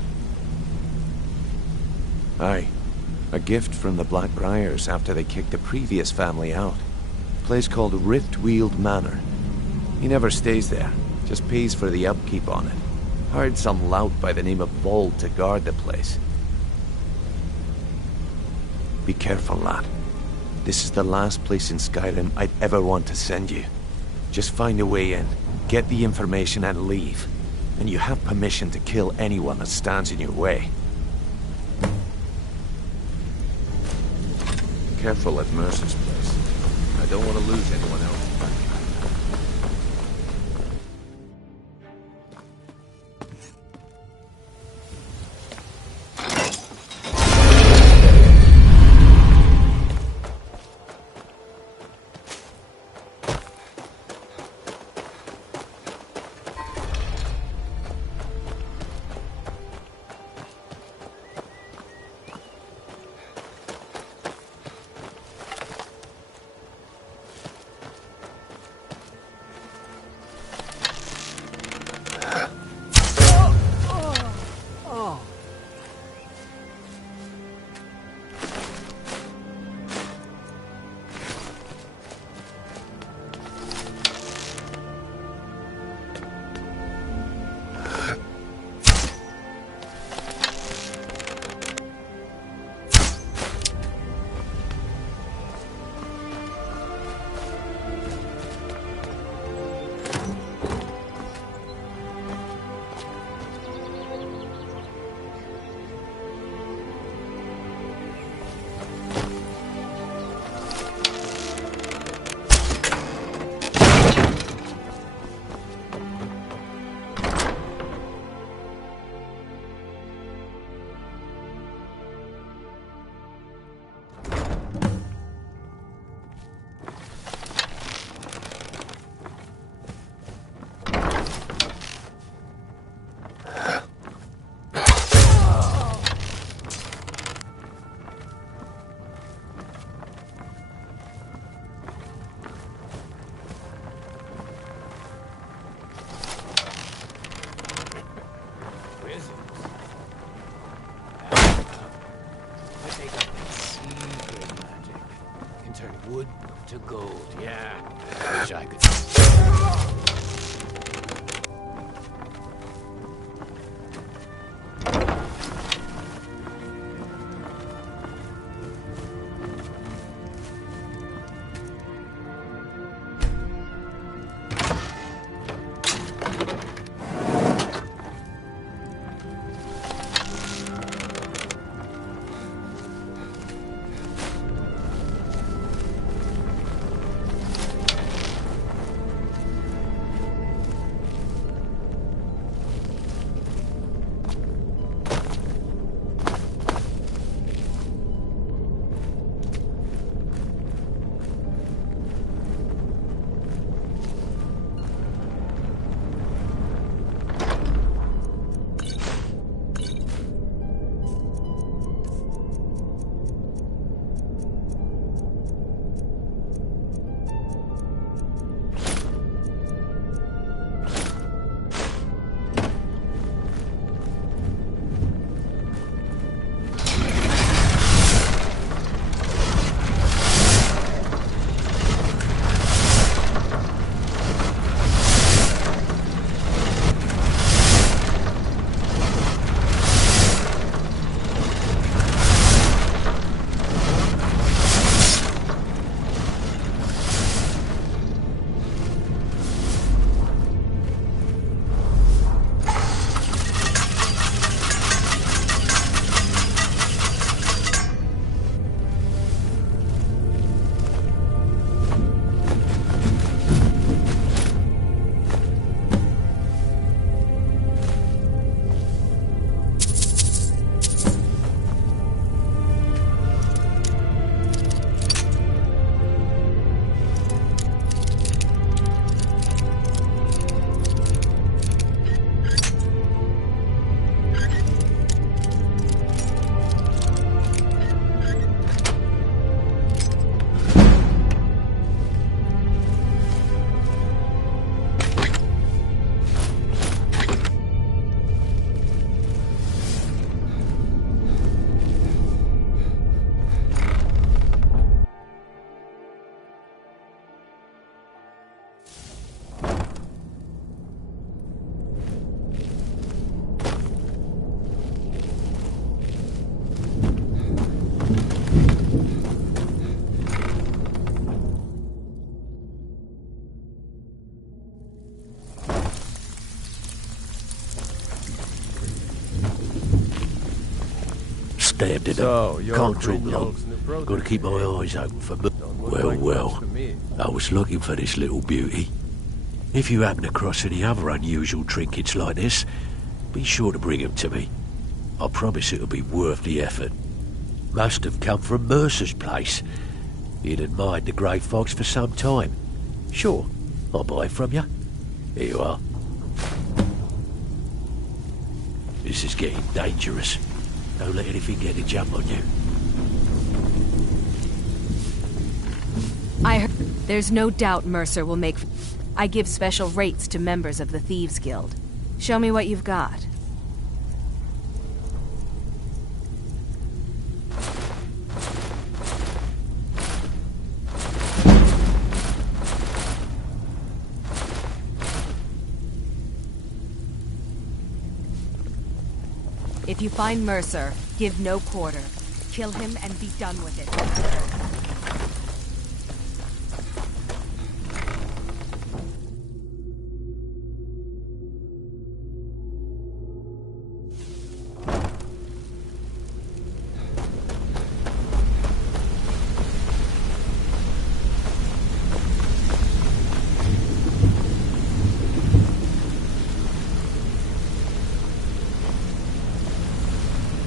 Aye, a gift from the Blackbriars after they kicked the previous family out. A place called Riftweald Manor. He never stays there, just pays for the upkeep on it. Hired some lout by the name of Vold to guard the place. Be careful, lad. This is the last place in Skyrim I'd ever want to send you. Just find a way in, get the information and leave. And you have permission to kill anyone that stands in your way. Careful at Mercer's place. I don't want to lose anyone else. wood to gold, yeah. Wish I could. Stabbed in the can't talk long. Gotta keep my eyes open for... Well, I was looking for this little beauty. If you happen across any other unusual trinkets like this, be sure to bring them to me. I promise it'll be worth the effort. Must have come from Mercer's place. He'd admired the grey fox for some time. Sure, I'll buy it from you. Here you are. This is getting dangerous. Don't let anything get a jump on you. I heard there's no doubt Mercer will make... I give special rates to members of the Thieves Guild. Show me what you've got. If you find Mercer, give no quarter. Kill him and be done with it.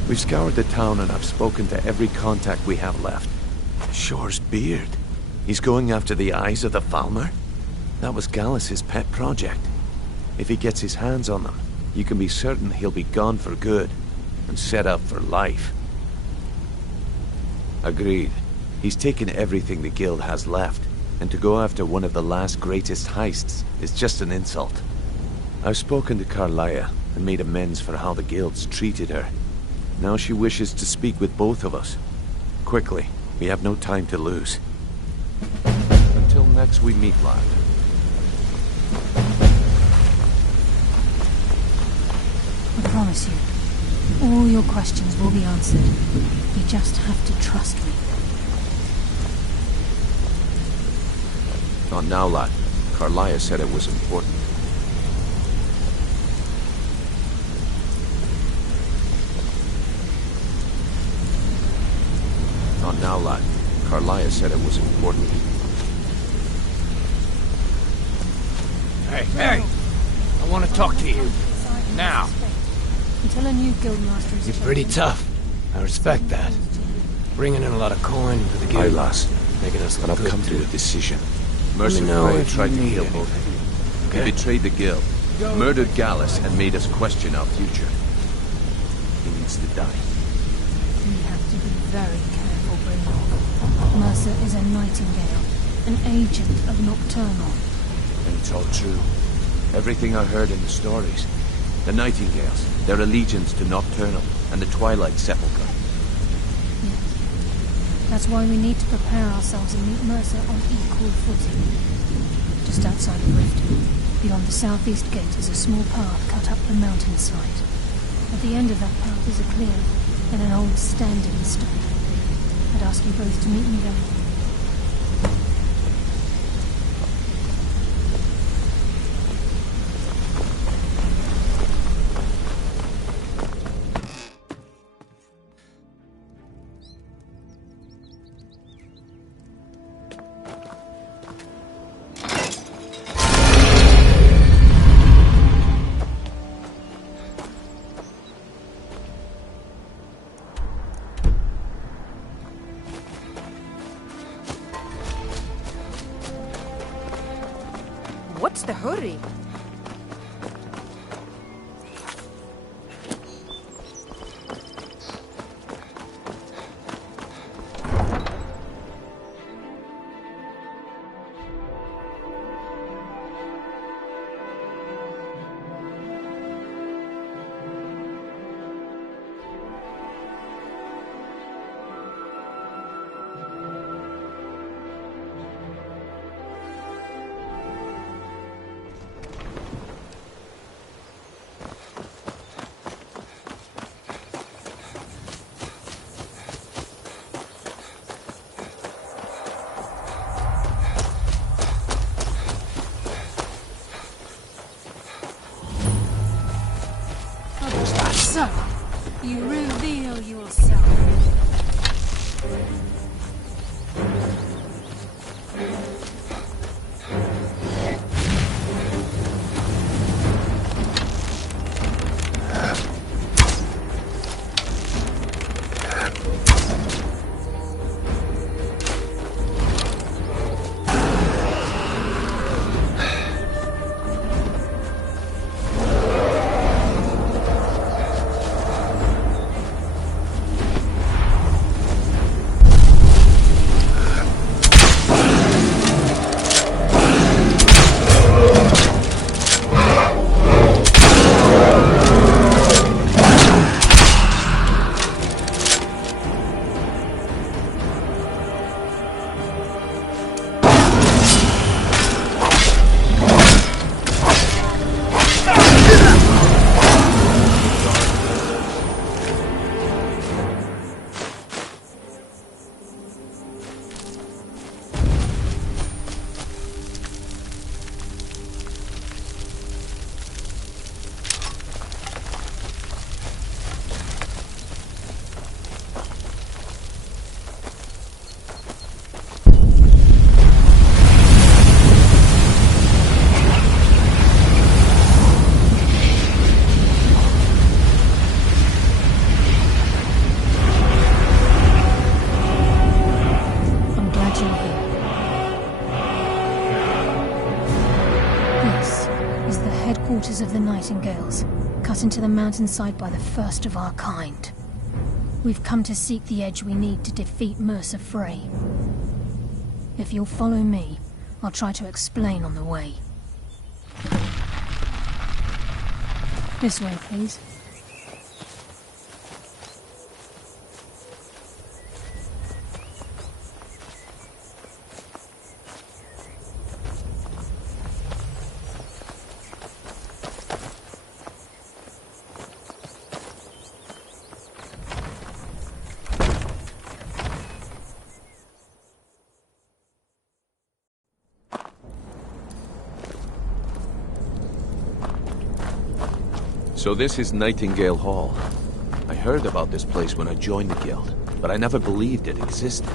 We've scoured the town and I've spoken to every contact we have left. Shore's beard. He's going after the eyes of the Falmer? That was Gallus's pet project. If he gets his hands on them, you can be certain he'll be gone for good and set up for life. Agreed. He's taken everything the guild has left, and to go after one of the last greatest heists is just an insult. I've spoken to Carlia and made amends for how the guild's treated her. Now she wishes to speak with both of us. Quickly, we have no time to lose. Until next we meet, lad. I promise you, all your questions will be answered. You just have to trust me. Not now, lad. Carlia said it was important. Not now, lad. Carlia said it was important. Hey! I want to talk to you. Now. Until a new guildmaster is You're pretty tough. I respect that. Bringing in a lot of coin for the guild. Aye, lass. Making us But look I've good come to too. a decision. Let me Mercer know Frey if tried you to need kill anything. both of you. Okay? He betrayed the guild, murdered Gallus, and made us question our future. He needs to die. We have to be very careful, Bryn. Mercer is a nightingale, an agent of Nocturnal. And it's all true. Everything I heard in the stories. The Nightingales, their allegiance to Nocturnal, and the Twilight Sepulchre. That's why we need to prepare ourselves and meet Mercer on equal footing. Just outside the rift, beyond the southeast gate, is a small path cut up the mountainside. At the end of that path is a clearing and an old standing stone. I'd ask you both to meet me there. What's the hurry? So, you reveal yourself. Headquarters of the Nightingales, cut into the mountainside by the first of our kind. We've come to seek the edge we need to defeat Mercer Frey. If you'll follow me, I'll try to explain on the way. This way, please. So this is Nightingale Hall. I heard about this place when I joined the guild, but I never believed it existed.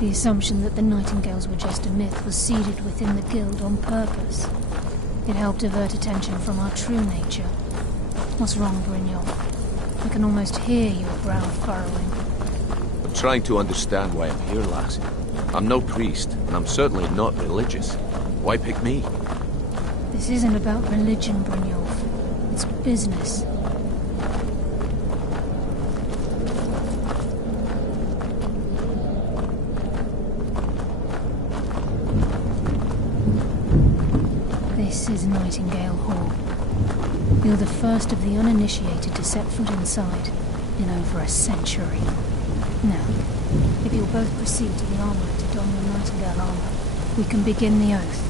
The assumption that the Nightingales were just a myth was seeded within the guild on purpose. It helped divert attention from our true nature. What's wrong, Brynjolf? I can almost hear your brow furrowing. I'm trying to understand why I'm here, lass. I'm no priest, and I'm certainly not religious. Why pick me? This isn't about religion, Brynjolf. It's business. This is Nightingale Hall. You're the first of the uninitiated to set foot inside in over a century. Now, if you'll both proceed to the armory to don your Nightingale armor, we can begin the oath.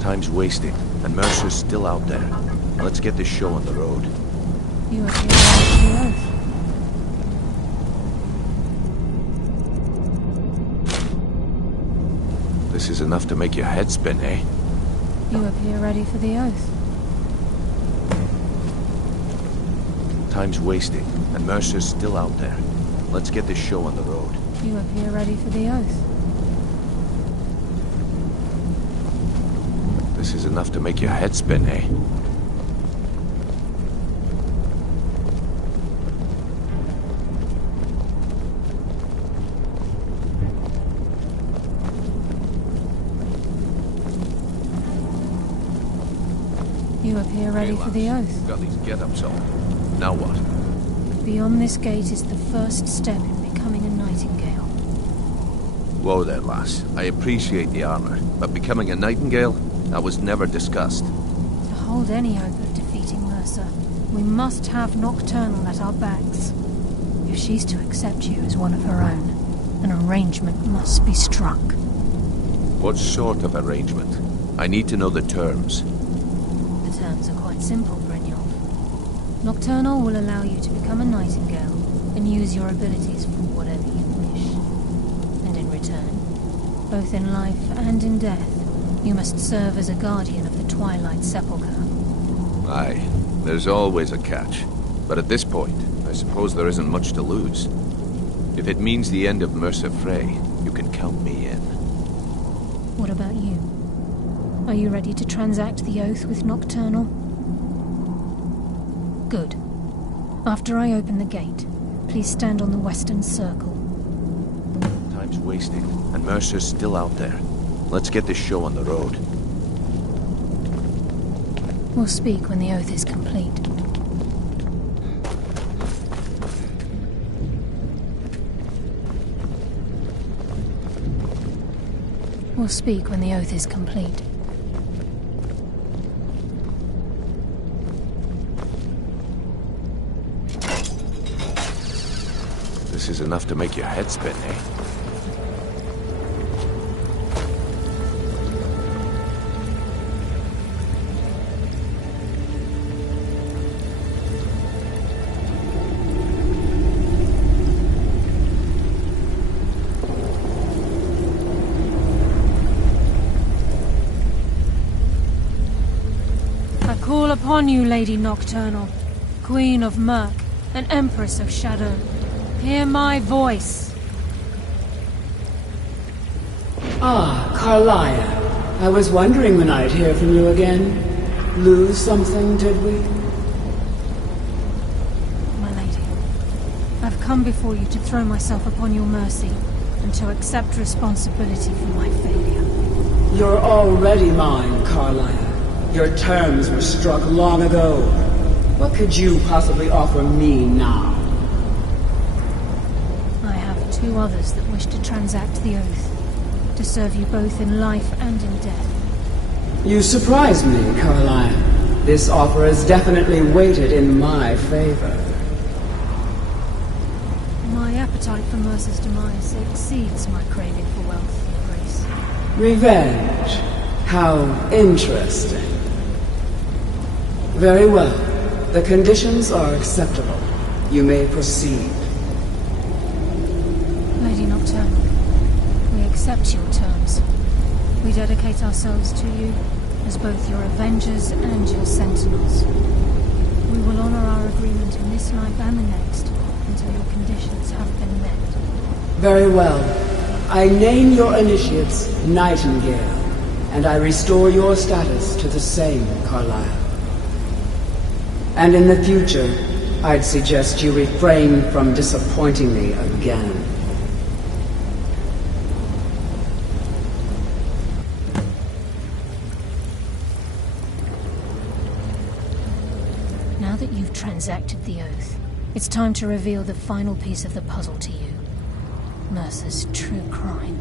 Time's wasting, and Mercer's still out there. Let's get this show on the road. You are here for the oath. This is enough to make your head spin, eh? You appear ready for the oath. Time's wasting, and Mercer's still out there. Let's get this show on the road. You appear ready for the oath. This is enough to make your head spin, eh? You appear ready for the oath. Got these get-ups on. Now what? Beyond this gate is the first step in becoming a Nightingale. Whoa there, lass. I appreciate the armor, but becoming a Nightingale? That was never discussed. To hold any hope of defeating Mercer, we must have Nocturnal at our backs. If she's to accept you as one of her own, an arrangement must be struck. What sort of arrangement? I need to know the terms. The terms are quite simple, Brynjolf. Nocturnal will allow you to become a nightingale and use your abilities for whatever you wish. And in return, both in life and in death, you must serve as a guardian of the Twilight Sepulchre. Aye, there's always a catch. But at this point, I suppose there isn't much to lose. If it means the end of Mercer Frey, you can count me in. What about you? Are you ready to transact the oath with Nocturnal? Good. After I open the gate, please stand on the western circle. Time's wasting, and Mercer's still out there. Let's get this show on the road. We'll speak when the oath is complete. We'll speak when the oath is complete. This is enough to make your head spin, eh? I call upon you, Lady Nocturnal, Queen of Murk and Empress of Shadow. Hear my voice. Ah, Carlia. I was wondering when I'd hear from you again. Lose something, did we? My lady, I've come before you to throw myself upon your mercy and to accept responsibility for my failure. You're already mine, Carlia. Your terms were struck long ago. What could you possibly offer me now? I have two others that wish to transact the oath, to serve you both in life and in death. You surprise me, Carlia. This offer is definitely weighted in my favor. My appetite for Mercer's demise exceeds my craving for wealth and grace. Revenge. How interesting. Very well. The conditions are acceptable. You may proceed. Lady Nocturnal, we accept your terms. We dedicate ourselves to you as both your avengers and your sentinels. We will honor our agreement in this life and the next until your conditions have been met. Very well. I name your initiates Nightingale, and I restore your status to the same, Carlisle. And in the future, I'd suggest you refrain from disappointing me again. Now that you've transacted the oath, it's time to reveal the final piece of the puzzle to you. Mercer's true crime.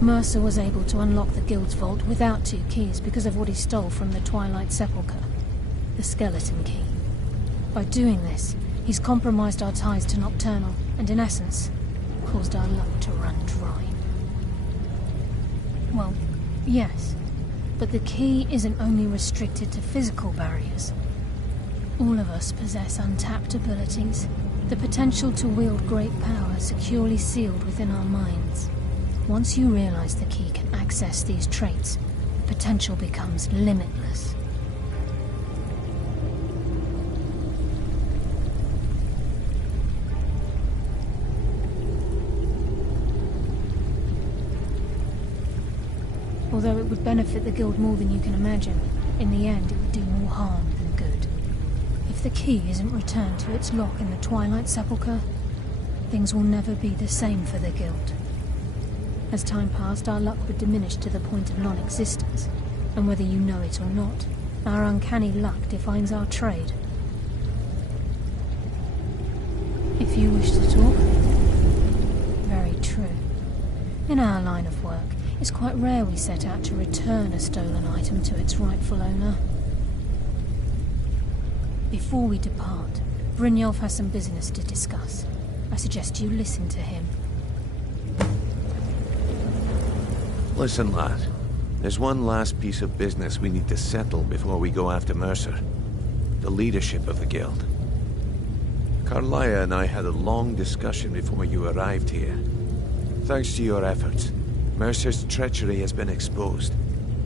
Mercer was able to unlock the Guild's vault without 2 keys because of what he stole from the Twilight Sepulchre. The skeleton key. By doing this, he's compromised our ties to Nocturnal, and in essence, caused our luck to run dry. Well, yes, but the key isn't only restricted to physical barriers. All of us possess untapped abilities, the potential to wield great power securely sealed within our minds. Once you realize the key can access these traits, potential becomes limitless. Although it would benefit the Guild more than you can imagine, in the end it would do more harm than good. If the key isn't returned to its lock in the Twilight Sepulchre, things will never be the same for the Guild. As time passed, our luck would diminish to the point of non-existence, and whether you know it or not, our uncanny luck defines our trade. If you wish to talk, very true. In our line of work, it's quite rare we set out to return a stolen item to its rightful owner. Before we depart, Brynjolf has some business to discuss. I suggest you listen to him. Listen, lad. There's one last piece of business we need to settle before we go after Mercer. the leadership of the guild. Carlia and I had a long discussion before you arrived here. Thanks to your efforts, Mercer's treachery has been exposed.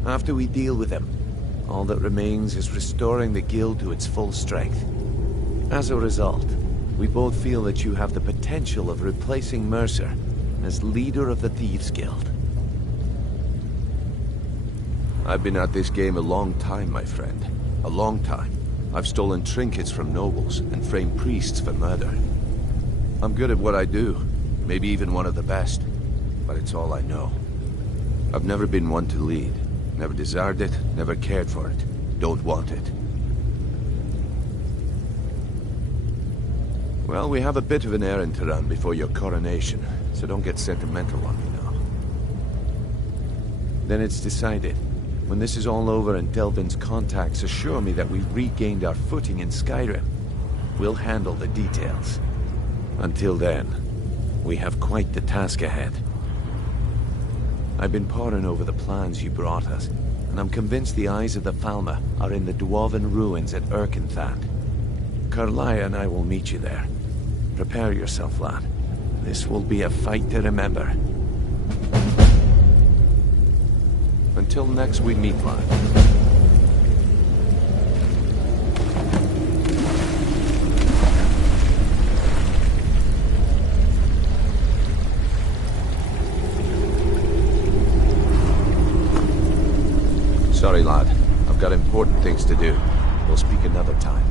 After we deal with him, all that remains is restoring the guild to its full strength. As a result, we both feel that you have the potential of replacing Mercer as leader of the Thieves' Guild. I've been at this game a long time, my friend. A long time. I've stolen trinkets from nobles and framed priests for murder. I'm good at what I do, maybe even one of the best, but it's all I know. I've never been one to lead. Never desired it, never cared for it. Don't want it. Well, we have a bit of an errand to run before your coronation, so don't get sentimental on me now. Then it's decided. When this is all over and Delvin's contacts assure me that we've regained our footing in Skyrim, we'll handle the details. Until then, we have quite the task ahead. I've been poring over the plans you brought us, and I'm convinced the eyes of the Falmer are in the Dwarven ruins at Erkenthand. Carlia and I will meet you there. Prepare yourself, lad. This will be a fight to remember. Until next we meet, lad. Sorry, lad. I've got important things to do. We'll speak another time.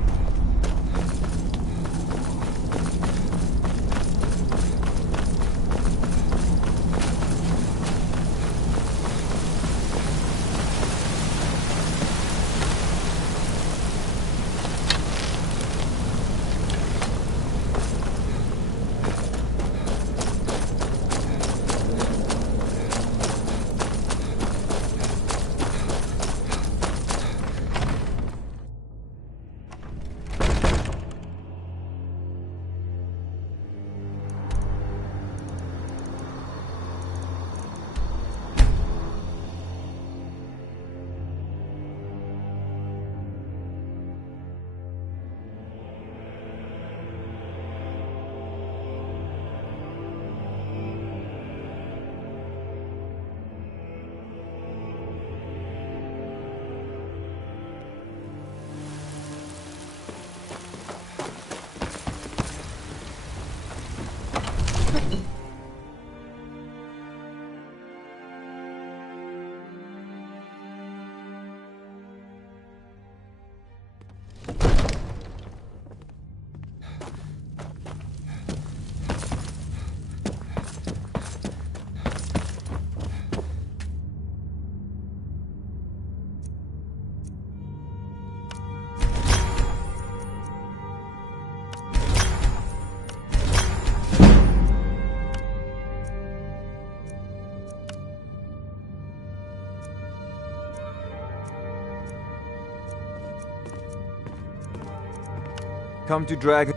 Come to Dragon...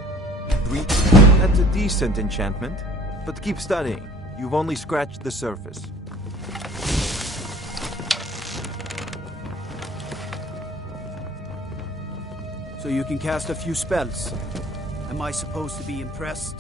That's a decent enchantment, but keep studying. You've only scratched the surface. So you can cast a few spells. Am I supposed to be impressed?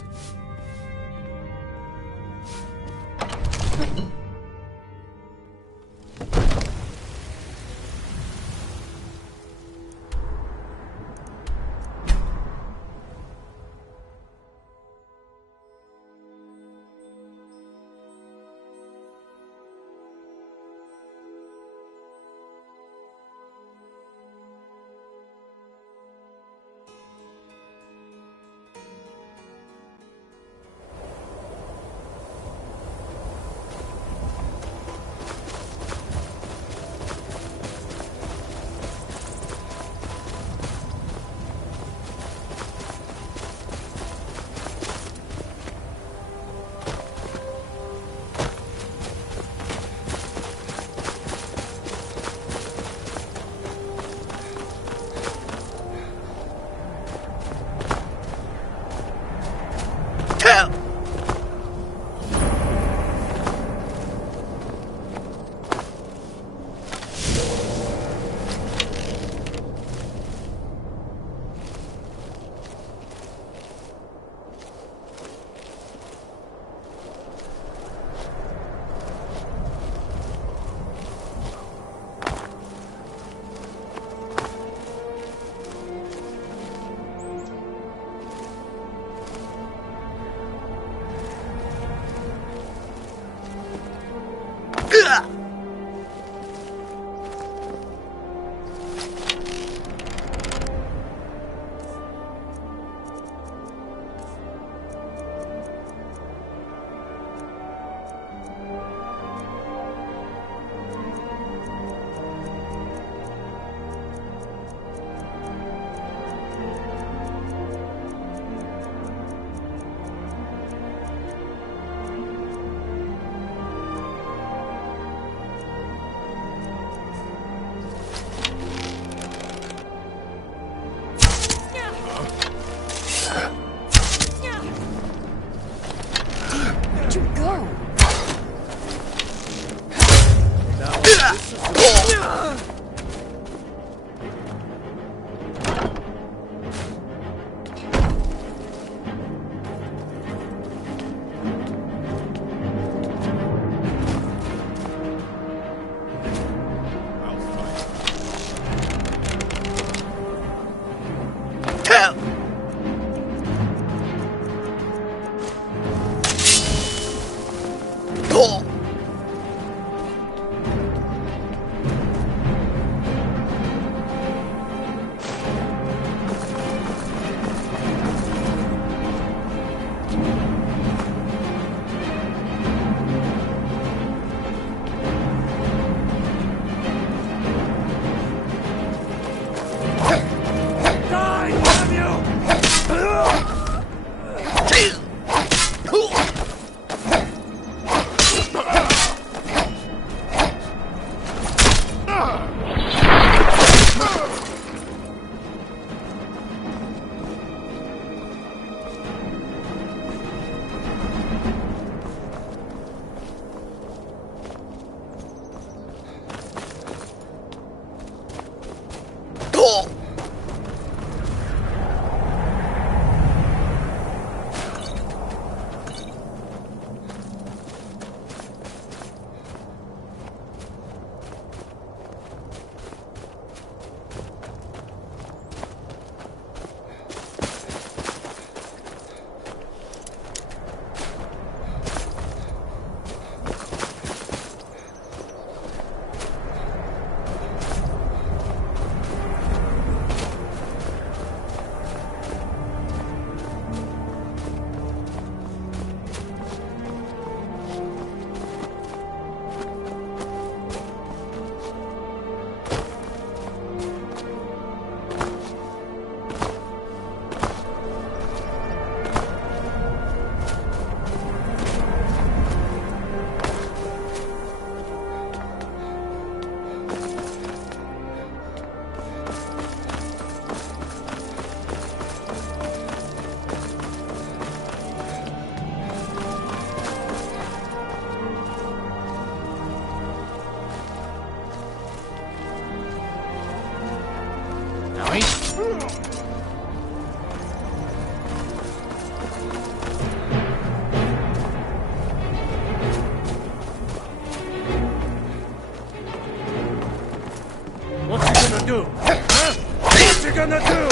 do? Huh? What you gonna do?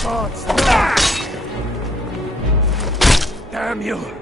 Thoughts, no. Damn you!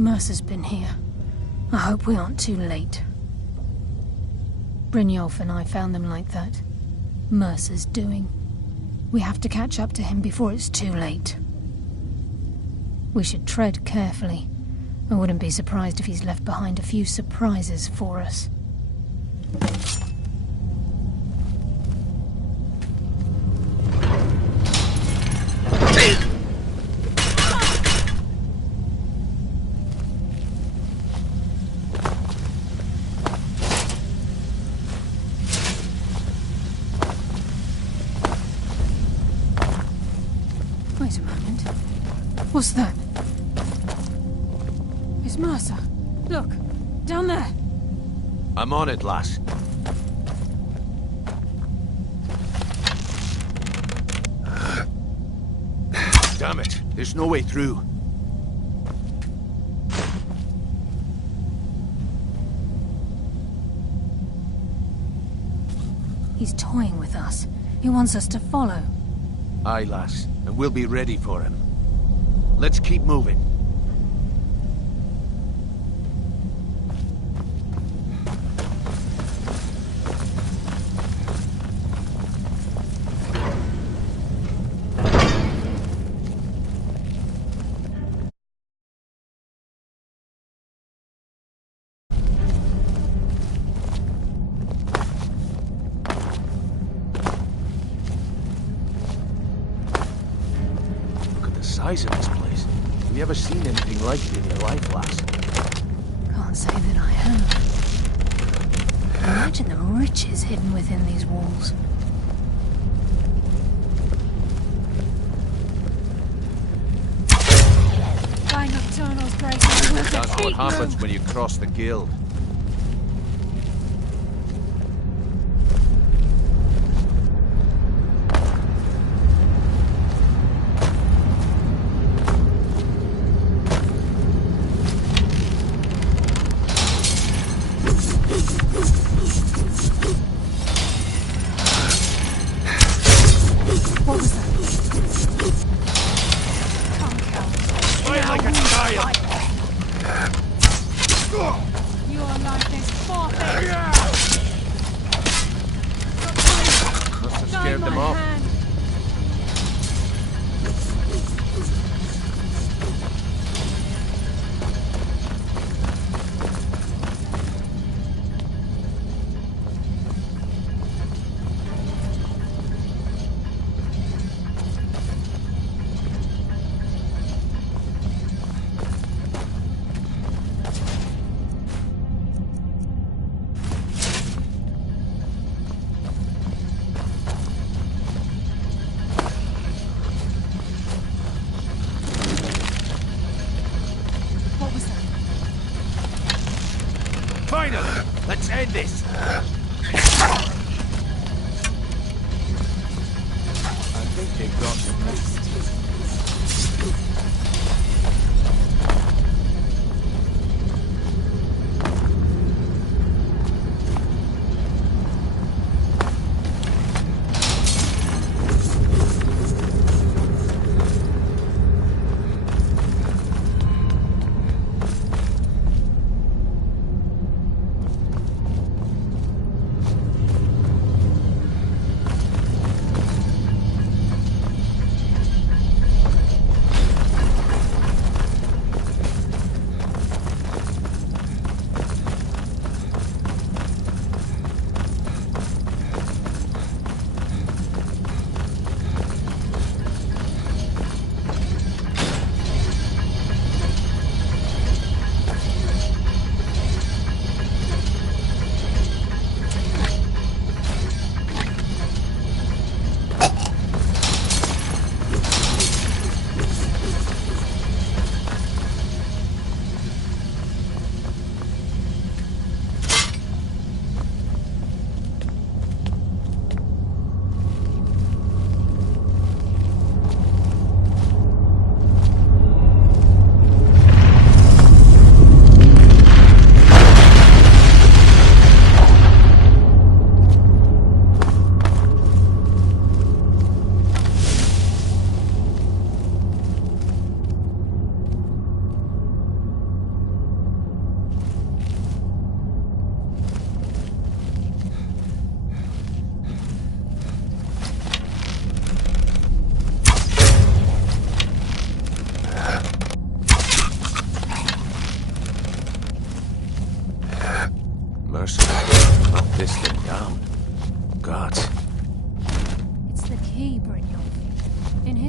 Mercer's been here. I hope we aren't too late. Brynjolf and I found them like that. Mercer's doing. We have to catch up to him before it's too late. We should tread carefully. I wouldn't be surprised if he's left behind a few surprises for us. Wait a moment. What's that? It's Mercer. Look, down there. I'm on it, lass. Damn it, there's no way through. He's toying with us. He wants us to follow. Aye, lass, and we'll be ready for him. Let's keep moving. Size of this place. Have you ever seen anything like it in your life, lass? Can't say that I have. Imagine the riches hidden within these walls. By Nocturnal's grace, we'll That's what defeat happens you. when you cross the guild. What was that? Come, Cal. Fight like a child! Your life is forfeit. Must have scared them off. Finally! Let's end this! I think they've got the rest.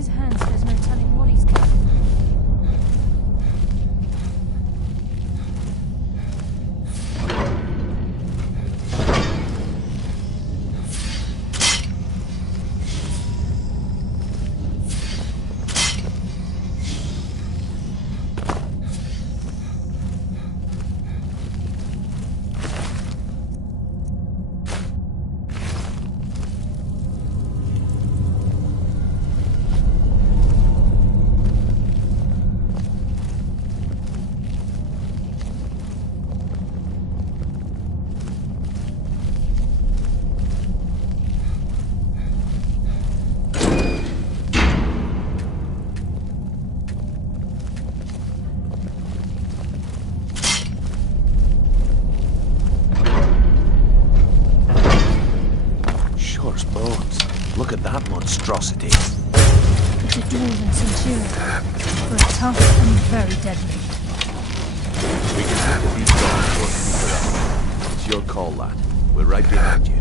his hands, there's no telling what he's capable of. Look at that monstrosity. It's a dwarven centurion. Very tough and very deadly. We can handle these guns working for us. It's your call, lad. We're right behind you.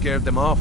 Scared them off.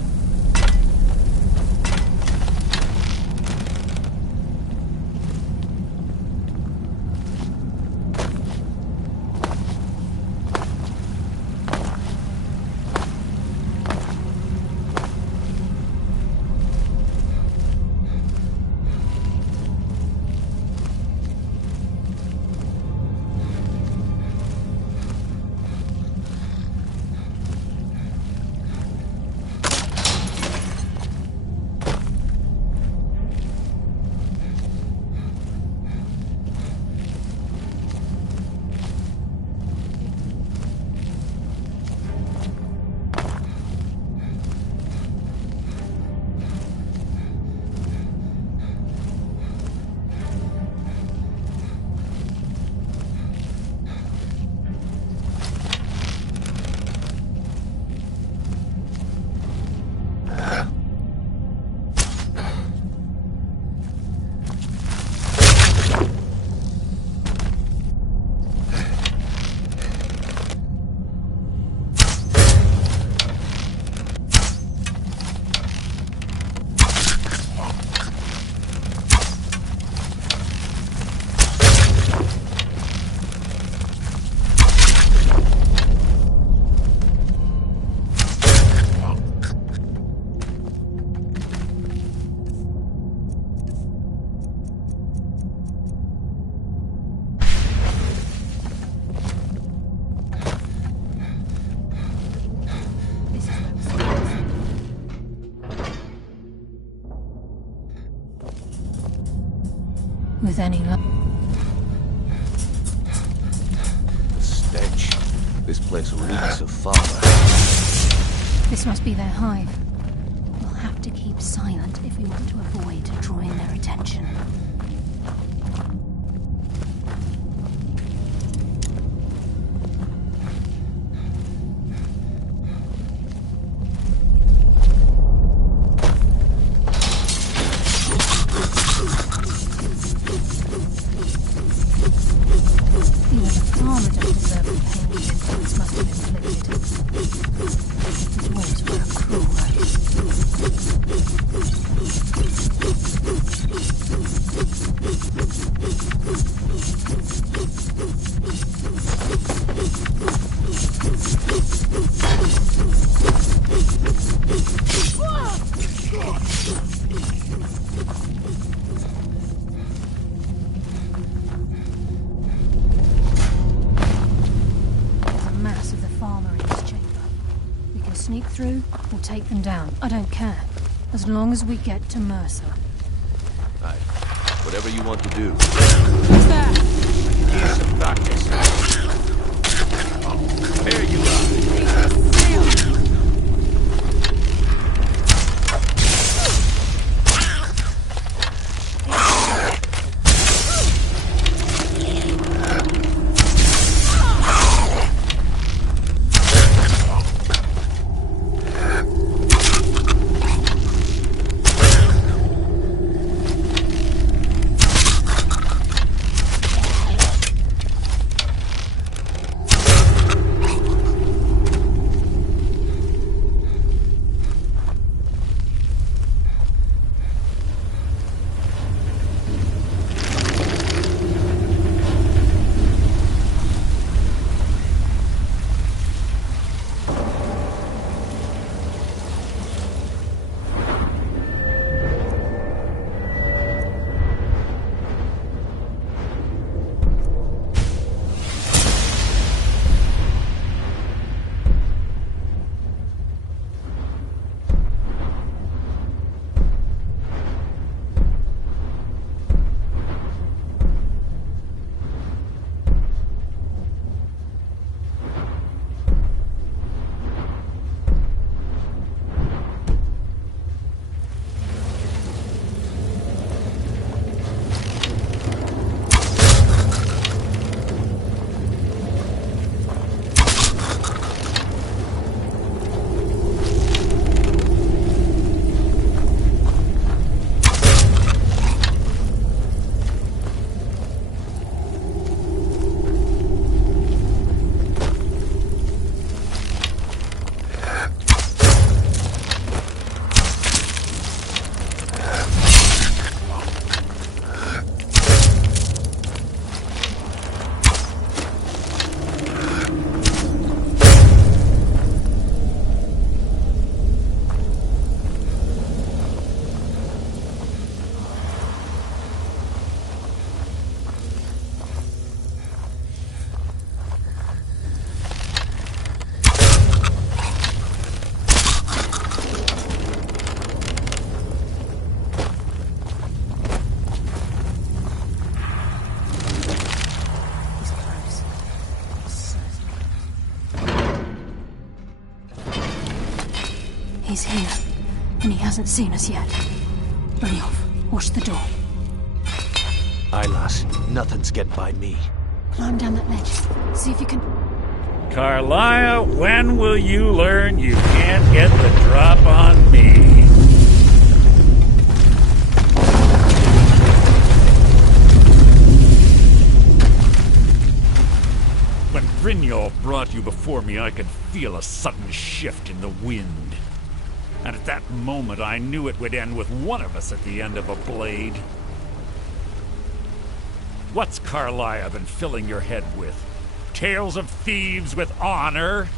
With any luck. The stench. This place reeks of fire. This must be their hive. We'll have to keep silent if we want to avoid drawing their attention. Sneak through or take them down. I don't care. As long as we get to Mercer. Aye. Whatever you want to do. What's that? Here's some practice. There you are. He's here, and he hasn't seen us yet. Brynjolf, watch the door. Aye, lass. Nothing's getting by me. Climb down that ledge. See if you can... Carlisle, when will you learn you can't get the drop on me? When Brynjolf brought you before me, I could feel a sudden shift in the wind. And at that moment, I knew it would end with one of us at the end of a blade. What's Carlisle been filling your head with? Tales of thieves with honor?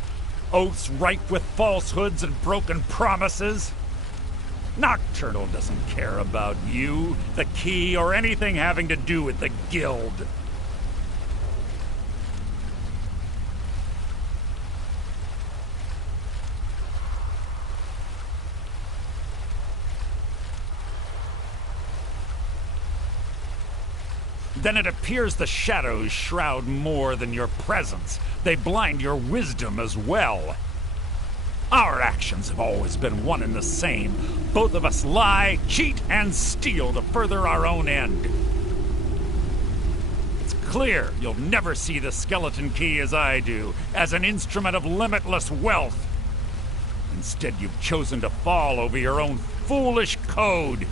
Oaths ripe with falsehoods and broken promises? Nocturnal doesn't care about you, the key, or anything having to do with the guild. Then it appears the shadows shroud more than your presence. They blind your wisdom as well. Our actions have always been one and the same. Both of us lie, cheat, and steal to further our own end. It's clear you'll never see the skeleton key as I do, as an instrument of limitless wealth. Instead, you've chosen to fall over your own foolish code.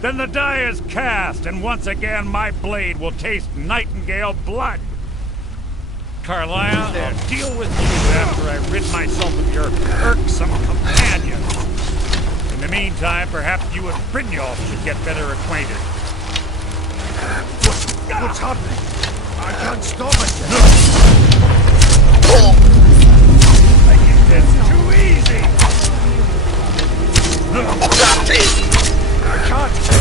Then the die is cast, and once again my blade will taste Nightingale blood. Carlisle, I'll deal with you after I rid myself of your irksome companions. In the meantime, perhaps you and Brynjolf should get better acquainted. What's happening? I can't stop it. It's too easy. I can't.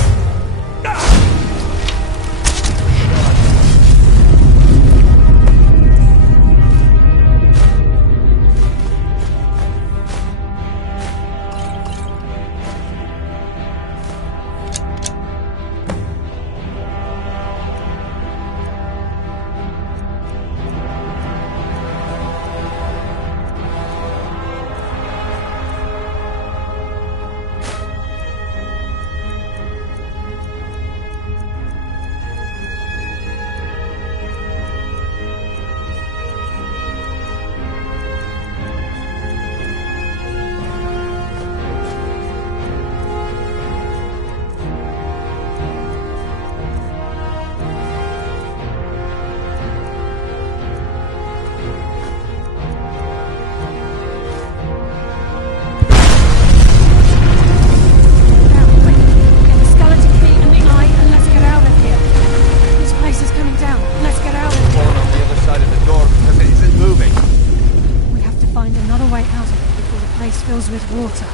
With water.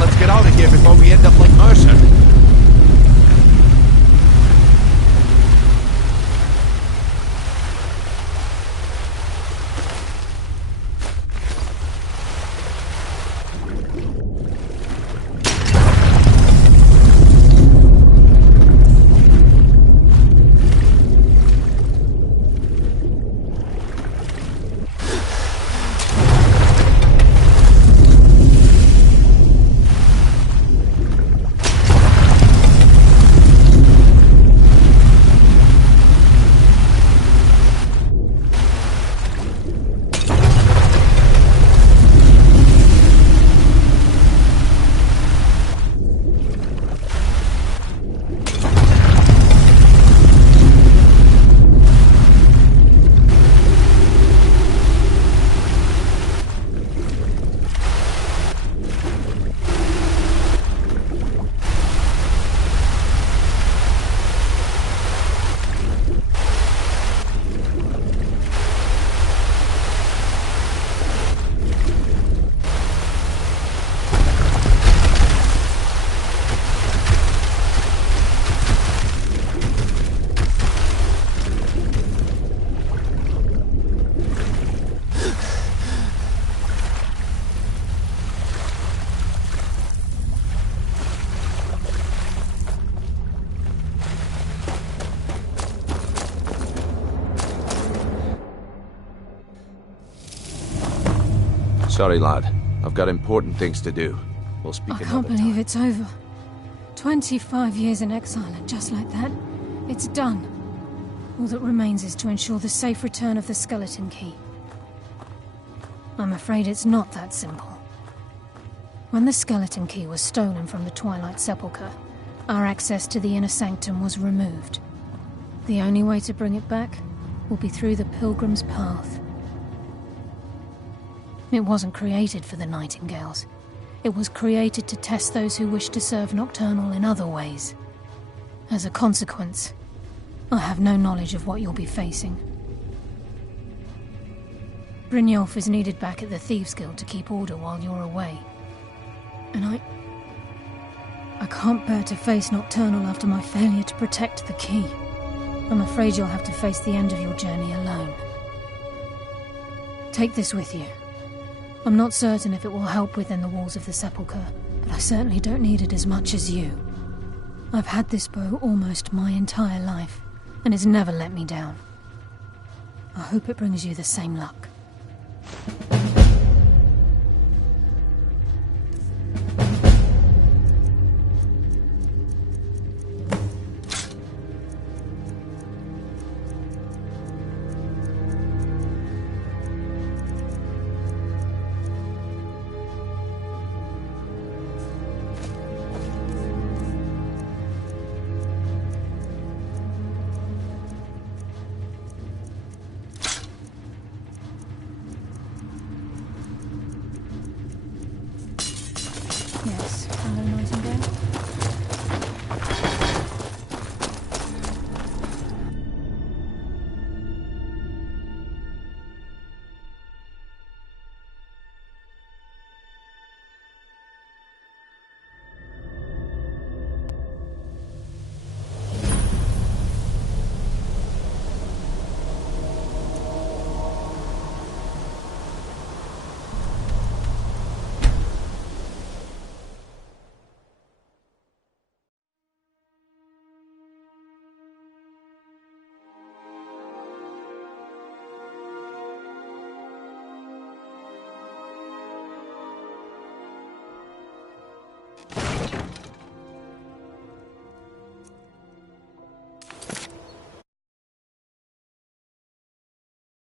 Let's get out of here before we end up like Mercer. Sorry, lad. I've got important things to do. We'll speak I another can't time. believe it's over. 25 years in exile, and just like that, it's done. All that remains is to ensure the safe return of the skeleton key. I'm afraid it's not that simple. When the skeleton key was stolen from the Twilight Sepulchre, our access to the inner sanctum was removed. The only way to bring it back will be through the Pilgrim's Path. It wasn't created for the Nightingales. It was created to test those who wish to serve Nocturnal in other ways. As a consequence, I have no knowledge of what you'll be facing. Brynjolf is needed back at the Thieves' Guild to keep order while you're away. And I can't bear to face Nocturnal after my failure to protect the key. I'm afraid you'll have to face the end of your journey alone. Take this with you. I'm not certain if it will help within the walls of the Sepulchre, but I certainly don't need it as much as you. I've had this bow almost my entire life, and it's never let me down. I hope it brings you the same luck.